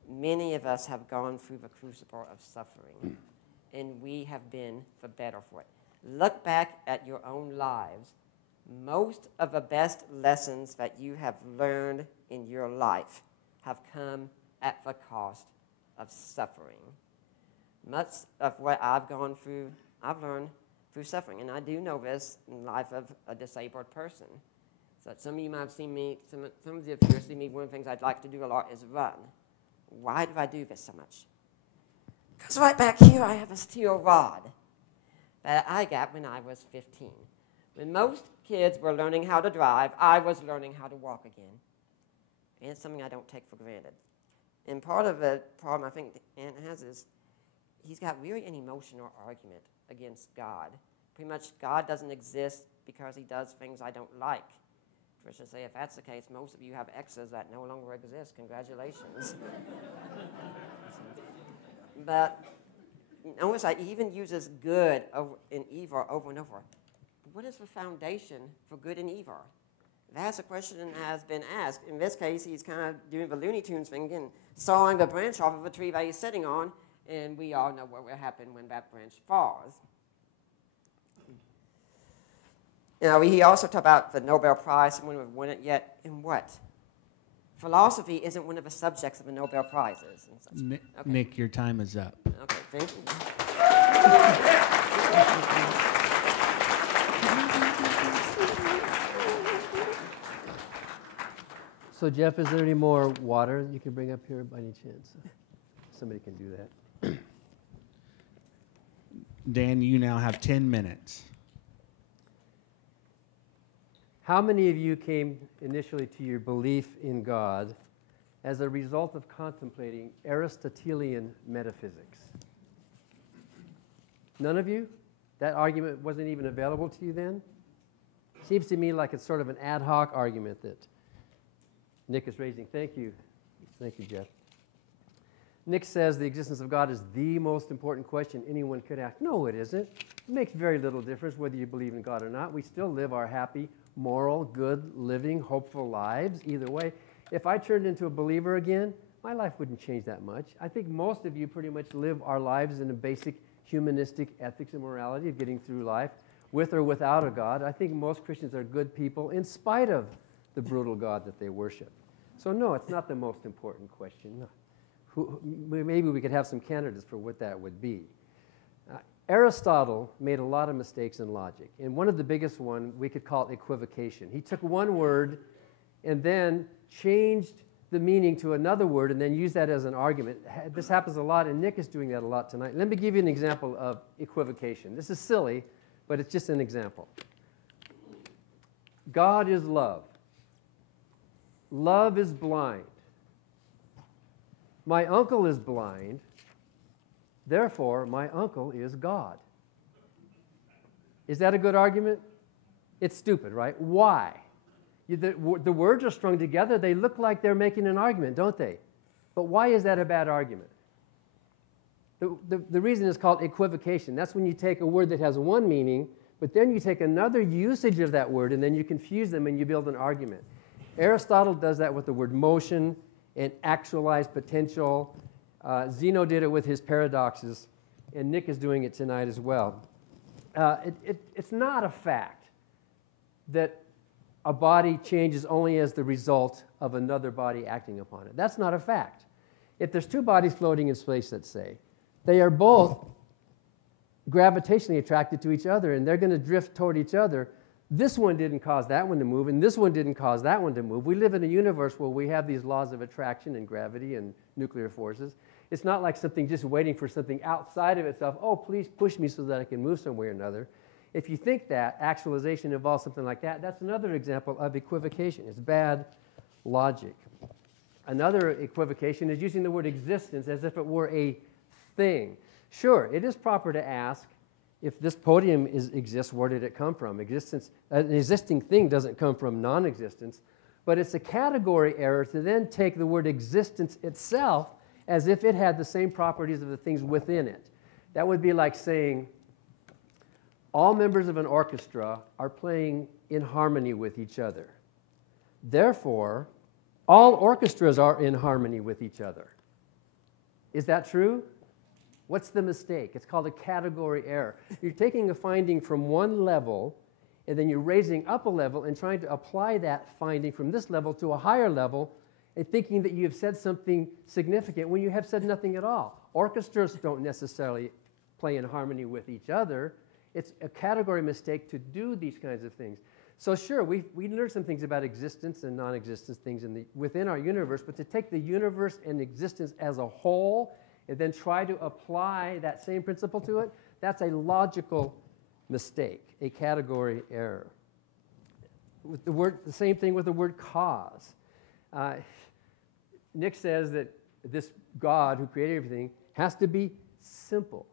Many of us have gone through the crucible of suffering, and we have been the better for it. Look back at your own lives. Most of the best lessons that you have learned in your life have come at the cost of suffering. Much of what I've gone through, I've learned through suffering. And I do know this in the life of a disabled person. So some of you might have seen me, some of you have seen me, one of the things I'd like to do a lot is run. Why do I do this so much? Because right back here I have a steel rod that I got when I was 15. When most kids were learning how to drive, I was learning how to walk again. And it's something I don't take for granted. And part of the problem I think Ant has is he's got really an emotional argument against God. Pretty much God doesn't exist because he does things I don't like. I should say, if that's the case, most of you have exes that no longer exist. Congratulations. But notice I even uses good and evil over and over. What is the foundation for good and evil? That's a question that has been asked. In this case, he's kind of doing the Looney Tunes thing and sawing the branch off of a tree that he's sitting on, And we all know what will happen when that branch falls. Now, he also talked about the Nobel Prize. Someone would win it yet. In what? Philosophy isn't one of the subjects of the Nobel Prizes. And such. Nick, Okay. Nick, your time is up. Okay, thank you. So, Jeff, is there any more water you can bring up here by any chance? Somebody can do that. Dan, you now have 10 minutes. How many of you came initially to your belief in God as a result of contemplating Aristotelian metaphysics? None of you? That argument wasn't even available to you then? Seems to me like it's sort of an ad hoc argument that Nick is raising. Thank you. Thank you, Jeff. Nick says the existence of God is the most important question anyone could ask. No, it isn't. It makes very little difference whether you believe in God or not. We still live our happy, moral, good, living, hopeful lives either way. If I turned into a believer again, my life wouldn't change that much. I think most of you pretty much live our lives in a basic humanistic ethics and morality of getting through life with or without a God. I think most Christians are good people in spite of the brutal God that they worship. So no, it's not the most important question. No. Maybe we could have some candidates for what that would be. Aristotle made a lot of mistakes in logic, and one of the biggest one we could call equivocation. He took one word and then changed the meaning to another word and then used that as an argument. This happens a lot, and Nick is doing that a lot tonight. Let me give you an example of equivocation. This is silly, but it's just an example. God is love. Love is blind. My uncle is blind, therefore my uncle is God. Is that a good argument? It's stupid, right? Why? The words are strung together. They look like they're making an argument, don't they? But why is that a bad argument? The reason is called equivocation. That's when you take a word that has one meaning, but then you take another usage of that word, and then you confuse them and you build an argument. Aristotle does that with the word motion and actualized potential. Zeno did it with his paradoxes, and Nick is doing it tonight as well. It's not a fact that a body changes only as the result of another body acting upon it. That's not a fact. If there's two bodies floating in space, let's say, they are both gravitationally attracted to each other, and they're going to drift toward each other. This one didn't cause that one to move, and this one didn't cause that one to move. We live in a universe where we have these laws of attraction and gravity and nuclear forces. It's not like something just waiting for something outside of itself. Oh, please push me so that I can move somewhere or another. If you think that actualization involves something like that, that's another example of equivocation. It's bad logic. Another equivocation is using the word existence as if it were a thing. Sure, it is proper to ask, if this podium exists, where did it come from? An existing thing doesn't come from non-existence, but it's a category error to then take the word existence itself as if it had the same properties of the things within it. That would be like saying all members of an orchestra are playing in harmony with each other. Therefore, all orchestras are in harmony with each other. Is that true? What's the mistake? It's called a category error. You're taking a finding from one level, and then you're raising up a level and trying to apply that finding from this level to a higher level, and thinking that you have said something significant when you have said nothing at all. Orchestras don't necessarily play in harmony with each other. It's a category mistake to do these kinds of things. So sure, we learned some things about existence and non-existence things within our universe, but to take the universe and existence as a whole and then try to apply that same principle to it, that's a logical mistake, a category error. With the same thing with the word cause. Nick says that this God who created everything has to be simple.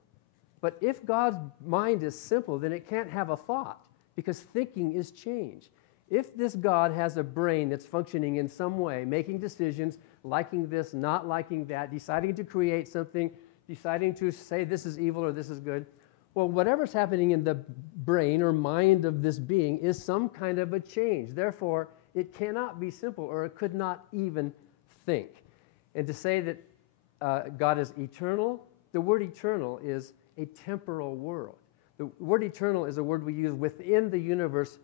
But if God's mind is simple, then it can't have a thought, because thinking is change. If this God has a brain that's functioning in some way, making decisions, liking this, not liking that, deciding to create something, deciding to say this is evil or this is good, well, whatever's happening in the brain or mind of this being is some kind of a change. Therefore, it cannot be simple, or it could not even think. And to say that God is eternal, the word eternal is a temporal world. The word eternal is a word we use within the universe,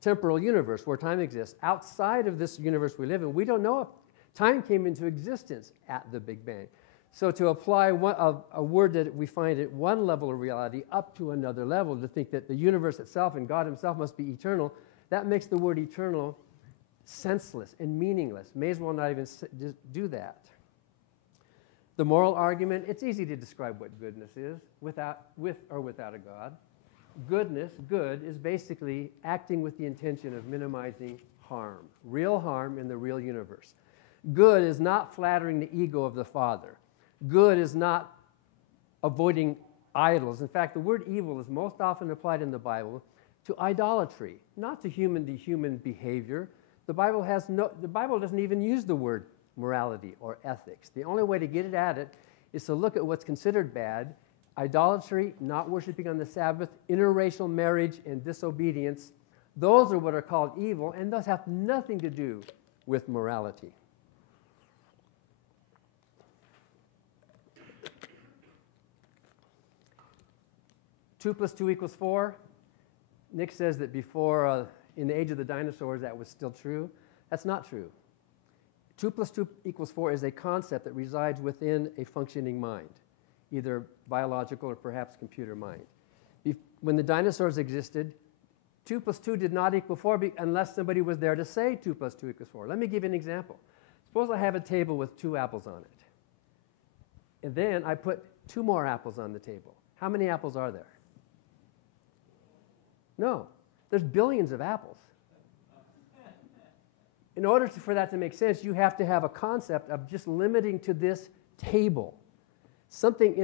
temporal universe, where time exists. Outside of this universe we live in, we don't know if time came into existence at the Big Bang. So to apply a word that we find at one level of reality up to another level, to think that the universe itself and God himself must be eternal, that makes the word eternal senseless and meaningless. May as well not even do that. The moral argument, it's easy to describe what goodness is with or without a God. Goodness, good, is basically acting with the intention of minimizing harm, real harm in the real universe. Good is not flattering the ego of the Father. Good is not avoiding idols. In fact, the word evil is most often applied in the Bible to idolatry, not to human behavior. The Bible doesn't even use the word morality or ethics. The only way to get at it is to look at what's considered bad: idolatry, not worshiping on the Sabbath, interracial marriage, and disobedience. Those are what are called evil, and those have nothing to do with morality. Two plus 2 equals 4. Nick says that before, in the age of the dinosaurs, that was still true. That's not true. 2 plus 2 equals 4 is a concept that resides within a functioning mind, either biological or perhaps computer mind. When the dinosaurs existed, 2 plus 2 did not equal 4 unless somebody was there to say 2 plus 2 equals 4. Let me give you an example. Suppose I have a table with 2 apples on it. And then I put 2 more apples on the table. How many apples are there? No. There's billions of apples. In order for that to make sense, you have to have a concept of just limiting to this table. Something,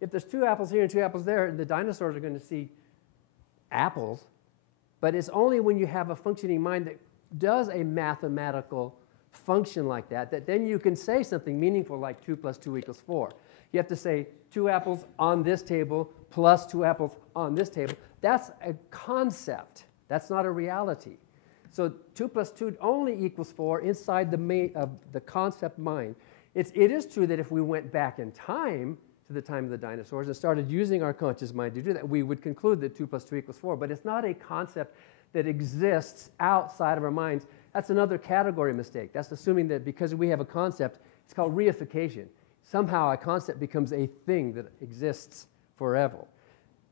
if there's 2 apples here and 2 apples there, the dinosaurs are going to see apples, but it's only when you have a functioning mind that does a mathematical function like that, that then you can say something meaningful like 2 plus 2 equals 4. You have to say 2 apples on this table plus 2 apples on this table. That's a concept. That's not a reality. So 2 plus 2 only equals 4 inside the concept mind. It is true that if we went back in time to the time of the dinosaurs and started using our conscious mind to do that, we would conclude that 2 plus 2 equals 4. But it's not a concept that exists outside of our minds. That's another category mistake. That's assuming that because we have a concept, it's called reification. Somehow a concept becomes a thing that exists forever.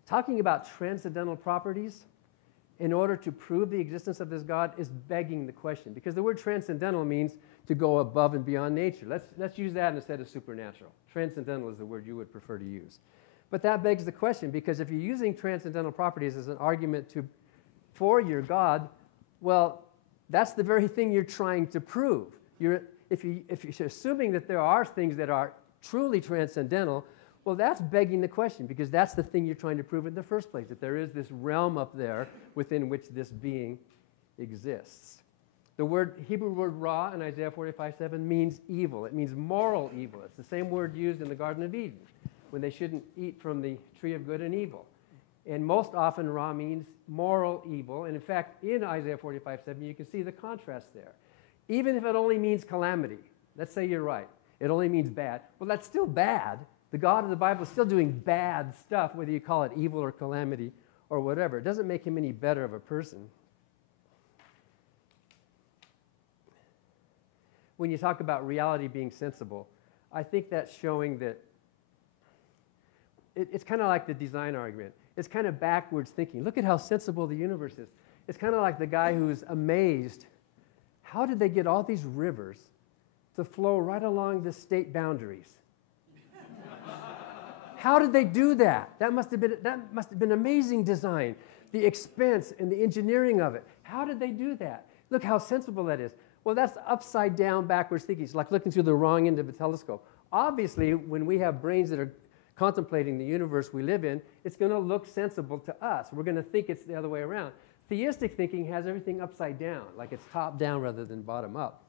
Talking about transcendental properties in order to prove the existence of this God is begging the question, because the word transcendental means to go above and beyond nature. Let's use that instead of supernatural. Transcendental is the word you would prefer to use. But that begs the question, because if you're using transcendental properties as an argument for your God, well, that's the very thing you're trying to prove. If you're assuming that there are things that are truly transcendental, well, that's begging the question, because that's the thing you're trying to prove in the first place, that there is this realm up there within which this being exists. The Hebrew word ra in Isaiah 45:7 means evil. It means moral evil. It's the same word used in the Garden of Eden when they shouldn't eat from the tree of good and evil. And most often ra means moral evil. And in fact, in Isaiah 45:7, you can see the contrast there. Even if it only means calamity, let's say you're right, it only means bad. Well, that's still bad. The God of the Bible is still doing bad stuff, whether you call it evil or calamity or whatever. It doesn't make him any better of a person. When you talk about reality being sensible, I think that's showing that it's kind of like the design argument. It's kind of backwards thinking. Look at how sensible the universe is. It's kind of like the guy who's amazed. How did they get all these rivers to flow right along the state boundaries? How did they do that? That must have been amazing design. The expense and the engineering of it. How did they do that? Look how sensible that is. Well, that's upside down, backwards thinking. It's like looking through the wrong end of a telescope. Obviously, when we have brains that are contemplating the universe we live in, it's going to look sensible to us. We're going to think it's the other way around. Theistic thinking has everything upside down, like it's top down rather than bottom up.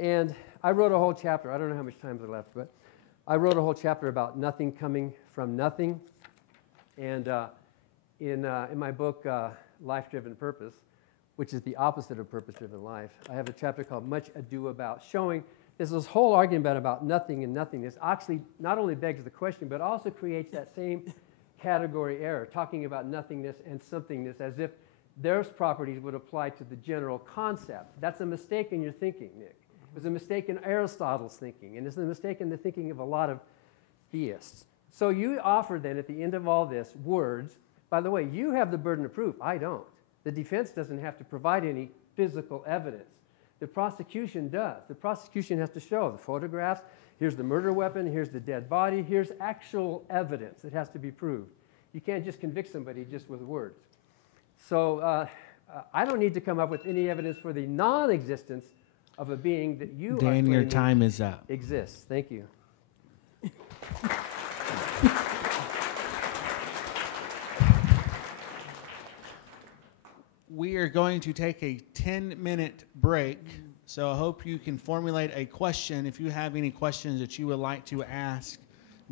And I wrote a whole chapter. I don't know how much time is left, but I wrote a whole chapter about nothing coming from nothing. And in my book, Life-Driven Purpose, which is the opposite of purpose-driven life, I have a chapter called Much Ado About, showing There's this whole argument about nothing and nothingness actually not only begs the question, but also creates that same category error, talking about nothingness and somethingness as if those properties would apply to the general concept. That's a mistake in your thinking, Nick. It was a mistake in Aristotle's thinking, and it's a mistake in the thinking of a lot of theists. So you offer then at the end of all this words. By the way, you have the burden of proof. I don't. The defense doesn't have to provide any physical evidence. The prosecution does. The prosecution has to show the photographs. Here's the murder weapon. Here's the dead body. Here's actual evidence that has to be proved. You can't just convict somebody just with words. So I don't need to come up with any evidence for the non-existence of a being that you Dan, are your claiming time is up. exists. Thank you. We are going to take a 10-minute break, so I hope you can formulate a question if you have any questions that you would like to ask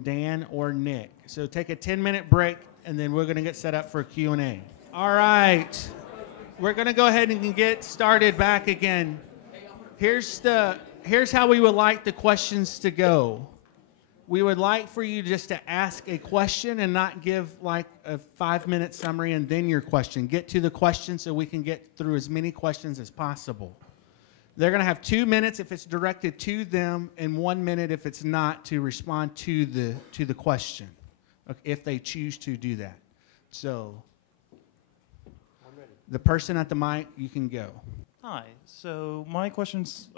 Dan or Nick. So take a 10-minute break, and then we're going to get set up for Q&A. All right. We're going to go ahead and get started back again. Here's how we would like the questions to go. We would like for you just to ask a question and not give like a 5-minute summary and then your question. Get to the question so we can get through as many questions as possible. They're going to have 2 minutes if it's directed to them and 1 minute if it's not to respond to the question, if they choose to do that. So the person at the mic, you can go. Hi. So my question's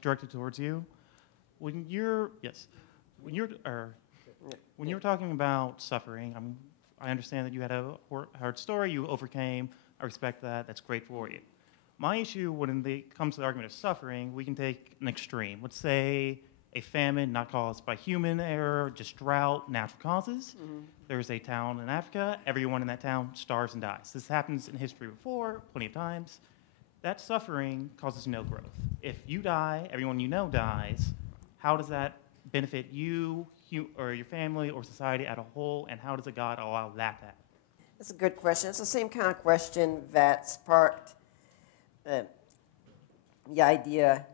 directed towards you. When you're talking about suffering, I understand that you had a hard story. You overcame. I respect that. That's great for you. My issue when it comes to the argument of suffering, we can take an extreme. Let's say a famine not caused by human error, just drought, natural causes. Mm-hmm. There's a town in Africa. Everyone in that town starves and dies. This happens in history before, plenty of times. That suffering causes no growth. If you die, everyone you know dies. How does that benefit you or your family or society as a whole, and how does a God allow that to happen? That's a good question. It's the same kind of question that sparked the idea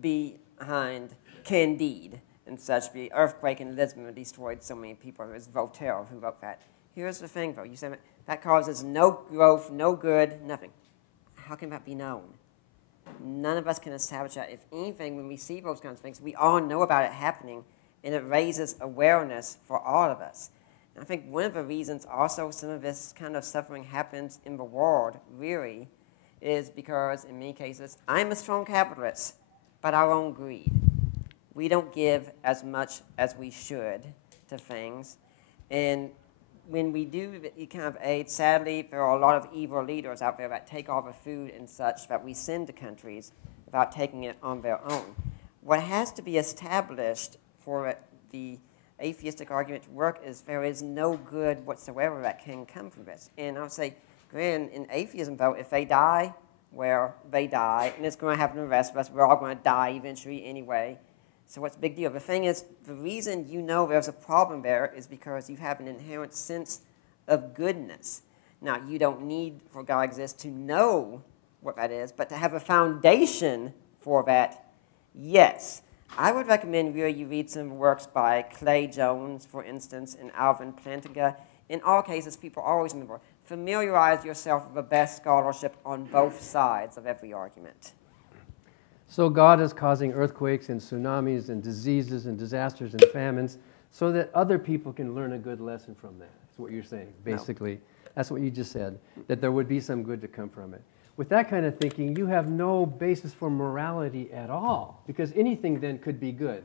behind Candide and such. The earthquake in Lisbon destroyed so many people. It was Voltaire who wrote that. Here's the thing, though. You said that causes no growth, no good, nothing. How can that be known? None of us can establish that. If anything, when we see those kinds of things, we all know about it happening, and it raises awareness for all of us. And I think one of the reasons also some of this kind of suffering happens in the world, really, is because, in many cases, I'm a strong capitalist, but our own greed. We don't give as much as we should to things. And when we do the kind of aid, sadly, there are a lot of evil leaders out there that take all the food and such that we send to countries without taking it on their own. What has to be established for the atheistic argument to work is there is no good whatsoever that can come from this. And I would say, in atheism, though, if they die, well, they die, and it's going to happen to the rest of us. We're all going to die eventually anyway. So what's the big deal? The thing is, the reason you know there's a problem there is because you have an inherent sense of goodness. Now, you don't need for God exists to know what that is, but to have a foundation for that, yes. I would recommend really you read some works by Clay Jones, for instance, and Alvin Plantinga. In all cases, people always remember, familiarize yourself with the best scholarship on both sides of every argument. So God is causing earthquakes and tsunamis and diseases and disasters and famines so that other people can learn a good lesson from that. That's what you're saying, basically. No. That's what you just said, that there would be some good to come from it. With that kind of thinking, you have no basis for morality at all, because anything then could be good.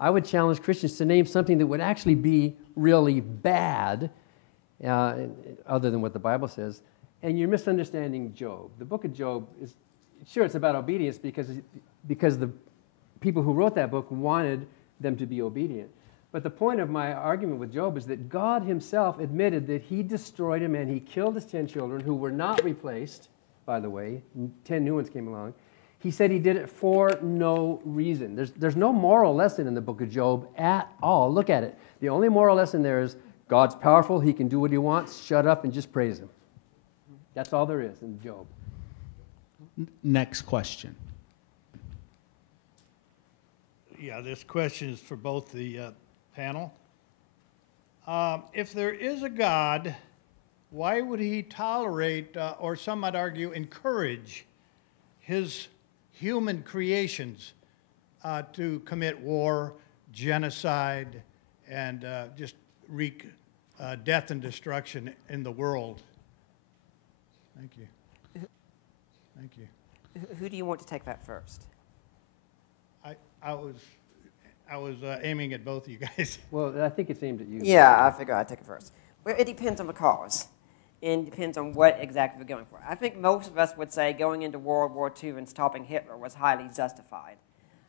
I would challenge Christians to name something that would actually be really bad, other than what the Bible says, and you're misunderstanding Job. The book of Job is, sure, it's about obedience because the people who wrote that book wanted them to be obedient. But the point of my argument with Job is that God himself admitted that he destroyed him and he killed his 10 children who were not replaced, by the way. 10 new ones came along. He said he did it for no reason. There's no moral lesson in the book of Job at all. Look at it. The only moral lesson there is God's powerful. He can do what he wants. Shut up and just praise him. That's all there is in Job. Next question. Yeah, this question is for both the panel. If there is a God, why would he tolerate, or some might argue, encourage his human creations to commit war, genocide, and just wreak death and destruction in the world? Thank you. Thank you. Who do you want to take that first? I was aiming at both of you guys. Well, I think it's aimed at you. Yeah, I figure I'd take it first. Well, it depends on the cause. And depends on what exactly we're going for. I think most of us would say going into World War II and stopping Hitler was highly justified.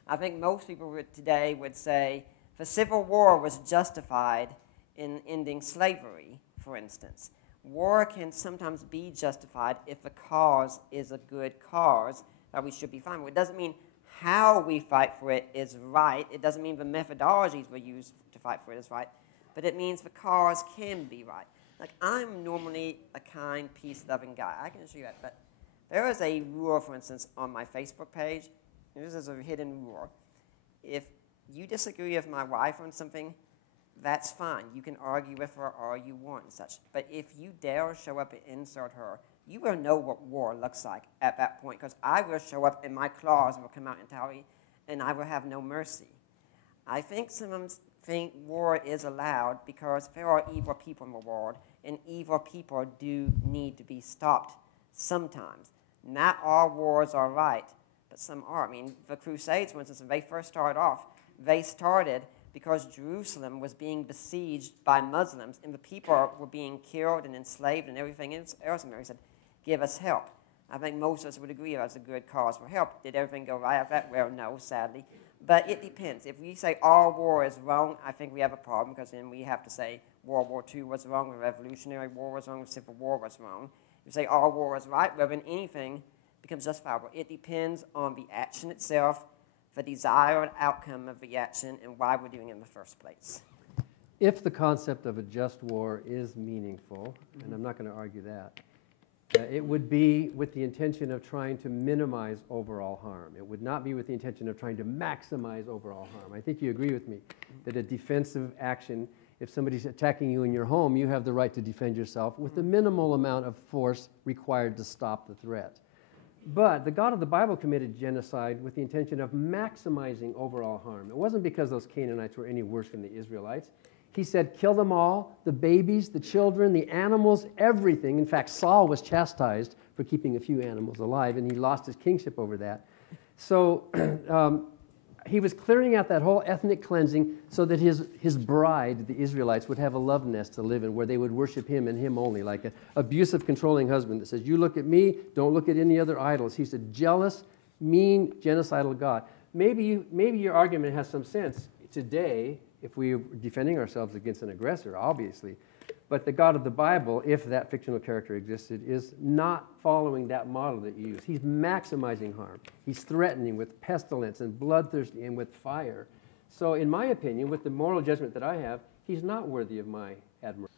I think most people today would say the Civil War was justified in ending slavery, for instance. War can sometimes be justified if the cause is a good cause that we should be fine with. It doesn't mean how we fight for it is right. It doesn't mean the methodologies we use to fight for it is right. But it means the cause can be right. Like, I'm normally a kind, peace-loving guy. I can assure you that. But there is a rule, for instance, on my Facebook page. This is a hidden rule. If you disagree with my wife on something, that's fine. You can argue with her all you want and such. But if you dare show up and insult her, you will know what war looks like at that point, because I will show up and my claws will come out entirely, and I will have no mercy. I think some think war is allowed because there are evil people in the world, and evil people do need to be stopped sometimes. Not all wars are right, but some are. I mean, the Crusades, for instance, when they first started off, they started because Jerusalem was being besieged by Muslims, and the people were being killed and enslaved and everything else. And Mary said, give us help. I think most of us would agree that's a good cause for help. Did everything go right after that? Well, no, sadly. But it depends. If we say all war is wrong, I think we have a problem, because then we have to say World War II was wrong, the Revolutionary War was wrong, the Civil War was wrong. If we say all war is right, well, then anything becomes justifiable. It depends on the action itself, the desired outcome of the action, and why we're doing it in the first place. If the concept of a just war is meaningful, and I'm not going to argue that, it would be with the intention of trying to minimize overall harm. It would not be with the intention of trying to maximize overall harm. I think you agree with me that a defensive action, if somebody's attacking you in your home, you have the right to defend yourself with the minimal amount of force required to stop the threat. But the God of the Bible committed genocide with the intention of maximizing overall harm. It wasn't because those Canaanites were any worse than the Israelites. He said, kill them all, the babies, the children, the animals, everything. In fact, Saul was chastised for keeping a few animals alive, and he lost his kingship over that. So he was clearing out that whole ethnic cleansing so that his bride, the Israelites, would have a love nest to live in where they would worship him and him only, like an abusive, controlling husband that says, you look at me, don't look at any other idols. He's a jealous, mean, genocidal God. Maybe your argument has some sense today if we are defending ourselves against an aggressor, obviously. But the God of the Bible, if that fictional character existed, is not following that model that you use. He's maximizing harm. He's threatening with pestilence and bloodthirsty and with fire. So in my opinion, with the moral judgment that I have, he's not worthy of my admiration.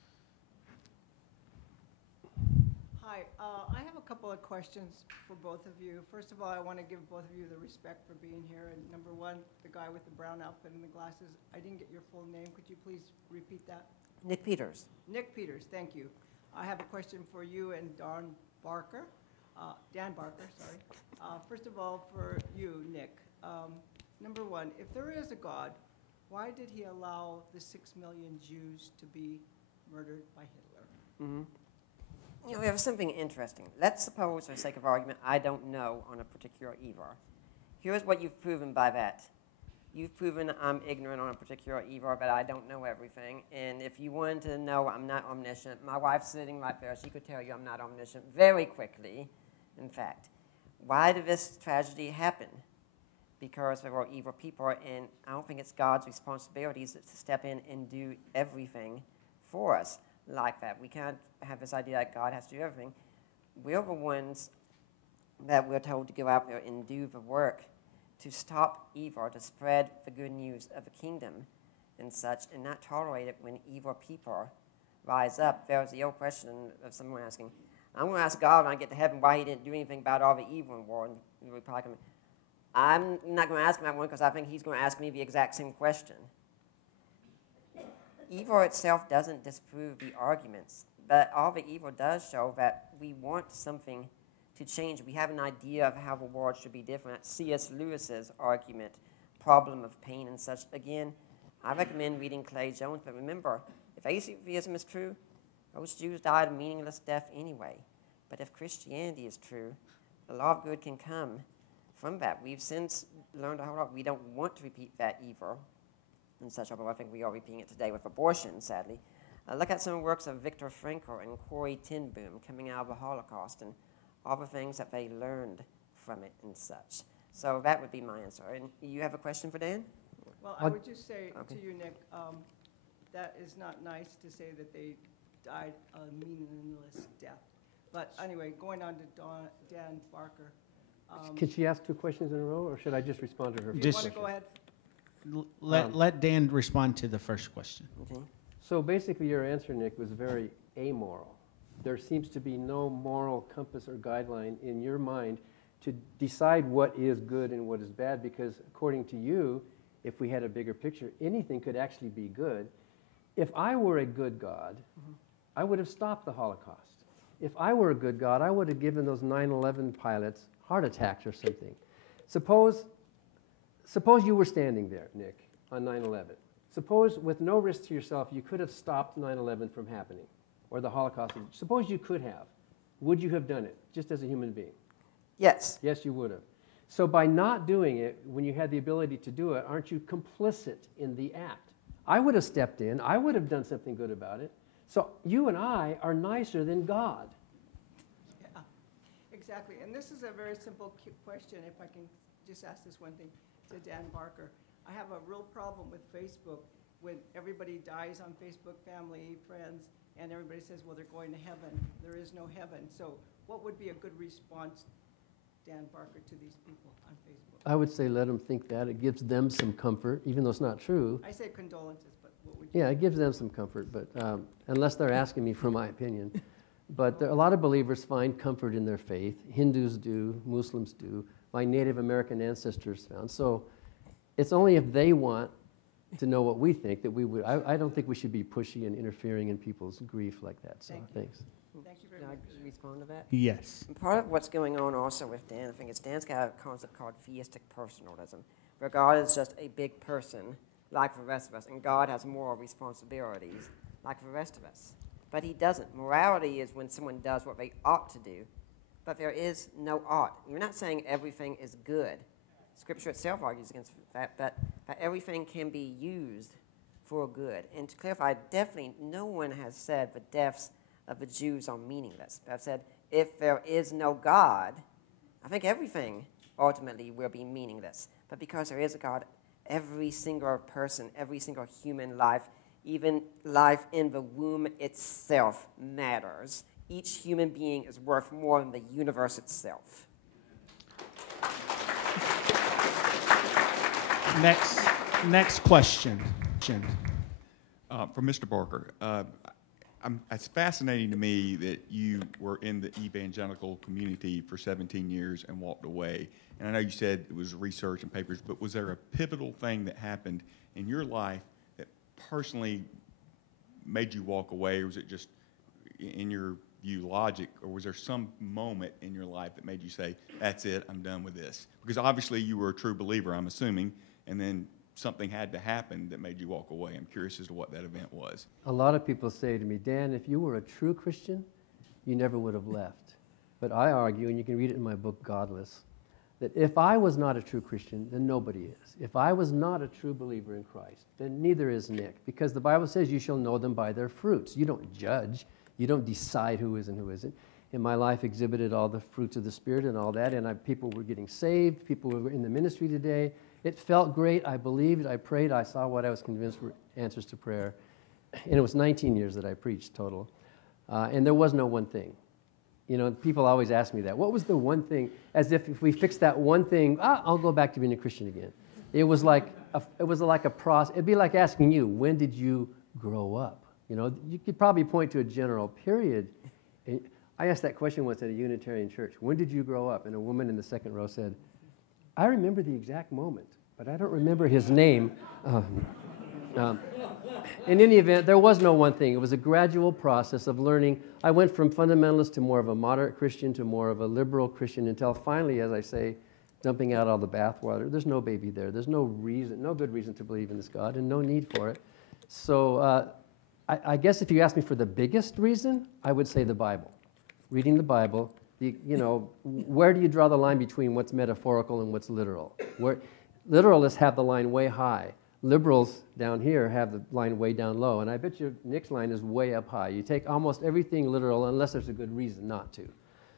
Hi, I have a couple of questions for both of you. First of all, I want to give both of you the respect for being here. And number one, the guy with the brown outfit and the glasses, I didn't get your full name. Could you please repeat that? Nick Peters. Nick Peters, thank you. I have a question for you and Dan Barker. Sorry. First of all, for you, Nick. Number one, if there is a God, why did he allow the 6 million Jews to be murdered by Hitler? Mm-hmm. You know, we have something interesting. Let's suppose, for the sake of argument, I don't know on a particular evil. Here's what you've proven by that. You've proven I'm ignorant on a particular evil, but I don't know everything. And if you wanted to know I'm not omniscient, my wife's sitting right there. She could tell you I'm not omniscient very quickly, in fact. Why did this tragedy happen? Because there were evil people, and I don't think it's God's responsibility to step in and do everything for us like that. We can't have this idea that God has to do everything. We're the ones that we're told to go out there and do the work to stop evil, to spread the good news of the kingdom and such, and not tolerate it when evil people rise up. There was the old question of someone asking, I'm going to ask God when I get to heaven why he didn't do anything about all the evil in the world. And the reply comes, I'm not going to ask him that one because I think he's going to ask me the exact same question. Evil itself doesn't disprove the arguments, but all the evil does show that we want something to change. We have an idea of how the world should be different. C.S. Lewis's argument, problem of pain and such. Again, I recommend reading Clay Jones, but remember, if atheism is true, those Jews died a meaningless death anyway. But if Christianity is true, a lot of good can come from that. We've since learned a whole lot. We don't want to repeat that evil and such, although I think we are repeating it today with abortion, sadly. Look at some works of Viktor Frankl and Corrie ten Boom coming out of the Holocaust and all the things that they learned from it and such. So that would be my answer. And you have a question for Dan? Well, I would just say to you, Nick, that is not nice to say that they died a meaningless death. But anyway, going on to Dan Barker. Can she ask two questions in a row, or should I just respond to her? Do you first want to question? go ahead? Let Dan respond to the first question. Okay. So basically, your answer, Nick, was very amoral. There seems to be no moral compass or guideline in your mind to decide what is good and what is bad, because according to you, if we had a bigger picture, anything could actually be good. If I were a good God, I would have stopped the Holocaust. If I were a good God, I would have given those 9/11 pilots heart attacks or something. Suppose you were standing there, Nick, on 9/11. Suppose with no risk to yourself, you could have stopped 9/11 from happening, or the Holocaust. Suppose you could have. Would you have done it, just as a human being? Yes. Yes, you would have. So by not doing it, when you had the ability to do it, aren't you complicit in the act? I would have stepped in. I would have done something good about it. So you and I are nicer than God. Yeah, exactly. And this is a very simple question, if I can just ask this one thing to Dan Barker. I have a real problem with Facebook when everybody dies on Facebook, family, friends, and everybody says, well, they're going to heaven. There is no heaven. So what would be a good response, Dan Barker, to these people on Facebook? I would say let them think that. It gives them some comfort, even though it's not true. I say condolences, but what would you Yeah, it gives them some comfort, but unless they're asking me for my opinion. But a lot of believers find comfort in their faith. Hindus do, Muslims do, my Native American ancestors found. So it's only if they want to know what we think that we would. I don't think we should be pushy and interfering in people's grief like that. So thanks. Thank you very Can much. I respond to that? Yes. And part of what's going on also with Dan, I think it's Dan's got a concept called theistic personalism, where God is just a big person like the rest of us, and God has moral responsibilities like the rest of us. But he doesn't. Morality is when someone does what they ought to do, but there is no ought. We're not saying everything is good. Scripture itself argues against that, but everything can be used for good. And to clarify, definitely no one has said the deaths of the Jews are meaningless. But I've said if there is no God, I think everything ultimately will be meaningless. But because there is a God, every single person, every single human life, even life in the womb itself matters. Each human being is worth more than the universe itself. Next question. For Mr. Barker, it's fascinating to me that you were in the evangelical community for 17 years and walked away. And I know you said it was research and papers, but was there a pivotal thing that happened in your life that personally made you walk away, or was it just, in your view, logic, or was there some moment in your life that made you say, that's it, I'm done with this? Because obviously you were a true believer, I'm assuming, and then something had to happen that made you walk away. I'm curious as to what that event was. A lot of people say to me, Dan, if you were a true Christian, you never would have left. But I argue, and you can read it in my book, Godless, that if I was not a true Christian, then nobody is. If I was not a true believer in Christ, then neither is Nick. Because the Bible says you shall know them by their fruits. You don't judge. You don't decide who is and who isn't. And my life exhibited all the fruits of the Spirit and all that, and people were getting saved. People were in the ministry today. It felt great. I believed. I prayed. I saw what I was convinced were answers to prayer. And it was 19 years that I preached total. And there was no one thing. You know, people always ask me that. What was the one thing? As if we fixed that one thing, I'll go back to being a Christian again. It was like a process. It'd be like asking you, when did you grow up? You know, you could probably point to a general period. I asked that question once at a Unitarian church. When did you grow up? And a woman in the second row said, I remember the exact moment, but I don't remember his name. In any event, there was no one thing. It was a gradual process of learning. I went from fundamentalist to more of a moderate Christian to more of a liberal Christian until finally, as I say, dumping out all the bathwater. There's no baby there. There's no reason, no good reason to believe in this God, and no need for it. So I guess if you ask me for the biggest reason, I would say the Bible. Reading the Bible, where do you draw the line between what's metaphorical and what's literal? Literalists have the line way high. Liberals down here have the line way down low, and I bet you Nick's line is way up high. You take almost everything literal unless there's a good reason not to.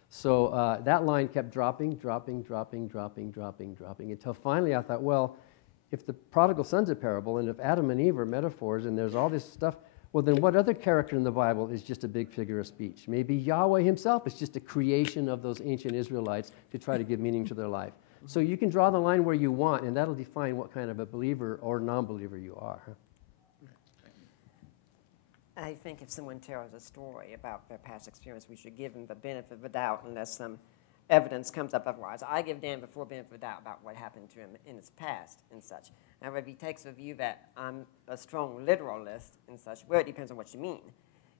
So that line kept dropping until finally I thought, well, if the prodigal son's a parable and if Adam and Eve are metaphors and there's all this stuff, well, then what other character in the Bible is just a big figure of speech? Maybe Yahweh himself is just a creation of those ancient Israelites to try to give meaning to their life. So you can draw the line where you want, and that'll define what kind of a believer or non-believer you are. I think if someone tells a story about their past experience, we should give them the benefit of the doubt unless some evidence comes up otherwise. I give Dan the full benefit of the doubt about what happened to him in his past and such. However, if he takes the view that I'm a strong literalist and such, well, it depends on what you mean.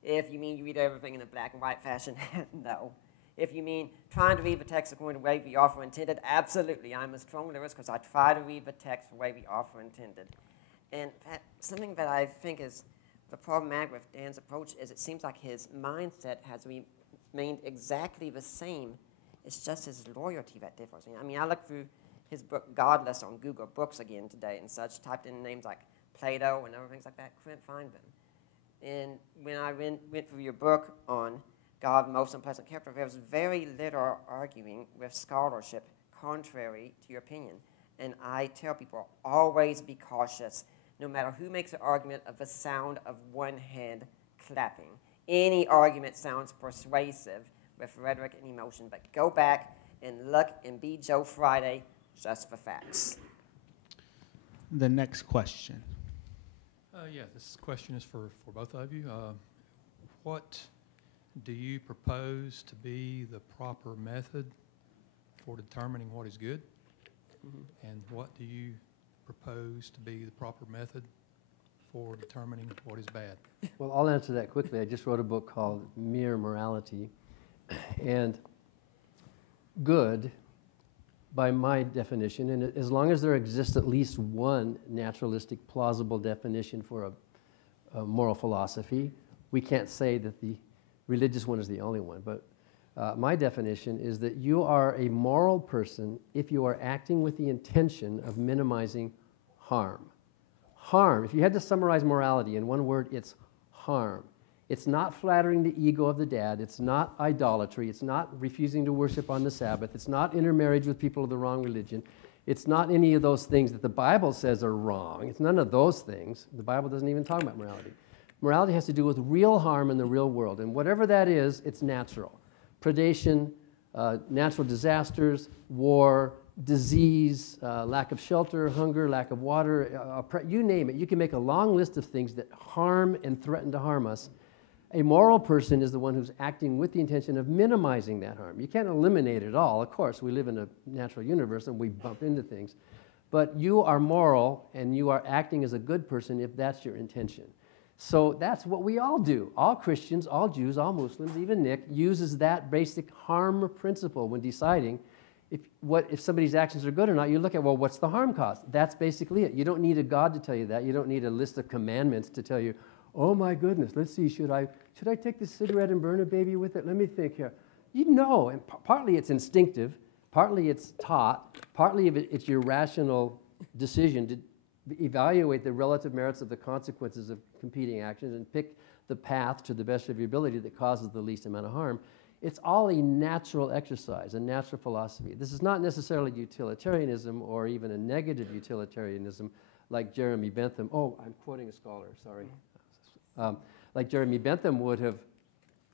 If you mean you read everything in a black and white fashion, no. If you mean trying to read the text according to the way the author intended, absolutely. I'm a strong literalist because I try to read the text the way the author intended. And something that I think is the problematic with Dan's approach is it seems like his mindset has remained exactly the same. It's just his loyalty that differs. I mean, I looked through his book Godless on Google Books again today and such, typed in names like Plato and other things like that, couldn't find them. And when I went through your book on God, the most unpleasant character, there was very little arguing with scholarship contrary to your opinion. And I tell people, always be cautious, no matter who makes an argument, of the sound of one hand clapping. Any argument sounds persuasive with rhetoric and emotion, but go back and look and be Joe Friday, just for facts. The next question. Yeah, this question is for both of you. What do you propose to be the proper method for determining what is good? Mm-hmm. And what do you propose to be the proper method for determining what is bad? Well, I'll answer that quickly. I just wrote a book called Mere Morality. And good, by my definition, and as long as there exists at least one naturalistic, plausible definition for a moral philosophy, we can't say that the religious one is the only one. But my definition is that you are a moral person if you are acting with the intention of minimizing harm. Harm, if you had to summarize morality in one word, it's harm. It's not flattering the ego of the dad. It's not idolatry. It's not refusing to worship on the Sabbath. It's not intermarriage with people of the wrong religion. It's not any of those things that the Bible says are wrong. It's none of those things. The Bible doesn't even talk about morality. Morality has to do with real harm in the real world. And whatever that is, it's natural. Predation, natural disasters, war, disease, lack of shelter, hunger, lack of water, you name it. You can make a long list of things that harm and threaten to harm us. A moral person is the one who's acting with the intention of minimizing that harm. You can't eliminate it all. Of course, we live in a natural universe and we bump into things. But you are moral and you are acting as a good person if that's your intention. So that's what we all do. All Christians, all Jews, all Muslims, even Nick, uses that basic harm principle when deciding if somebody's actions are good or not. You look at, well, what's the harm caused? That's basically it. You don't need a God to tell you that. You don't need a list of commandments to tell you, oh my goodness, let's see, should I take this cigarette and burn a baby with it? Let me think here. You know, and partly it's instinctive, partly it's taught, partly it's your rational decision to evaluate the relative merits of the consequences of competing actions and pick the path to the best of your ability that causes the least amount of harm. It's all a natural exercise, a natural philosophy. This is not necessarily utilitarianism or even a negative utilitarianism like Jeremy Bentham. Oh, I'm quoting a scholar, sorry. Like Jeremy Bentham would have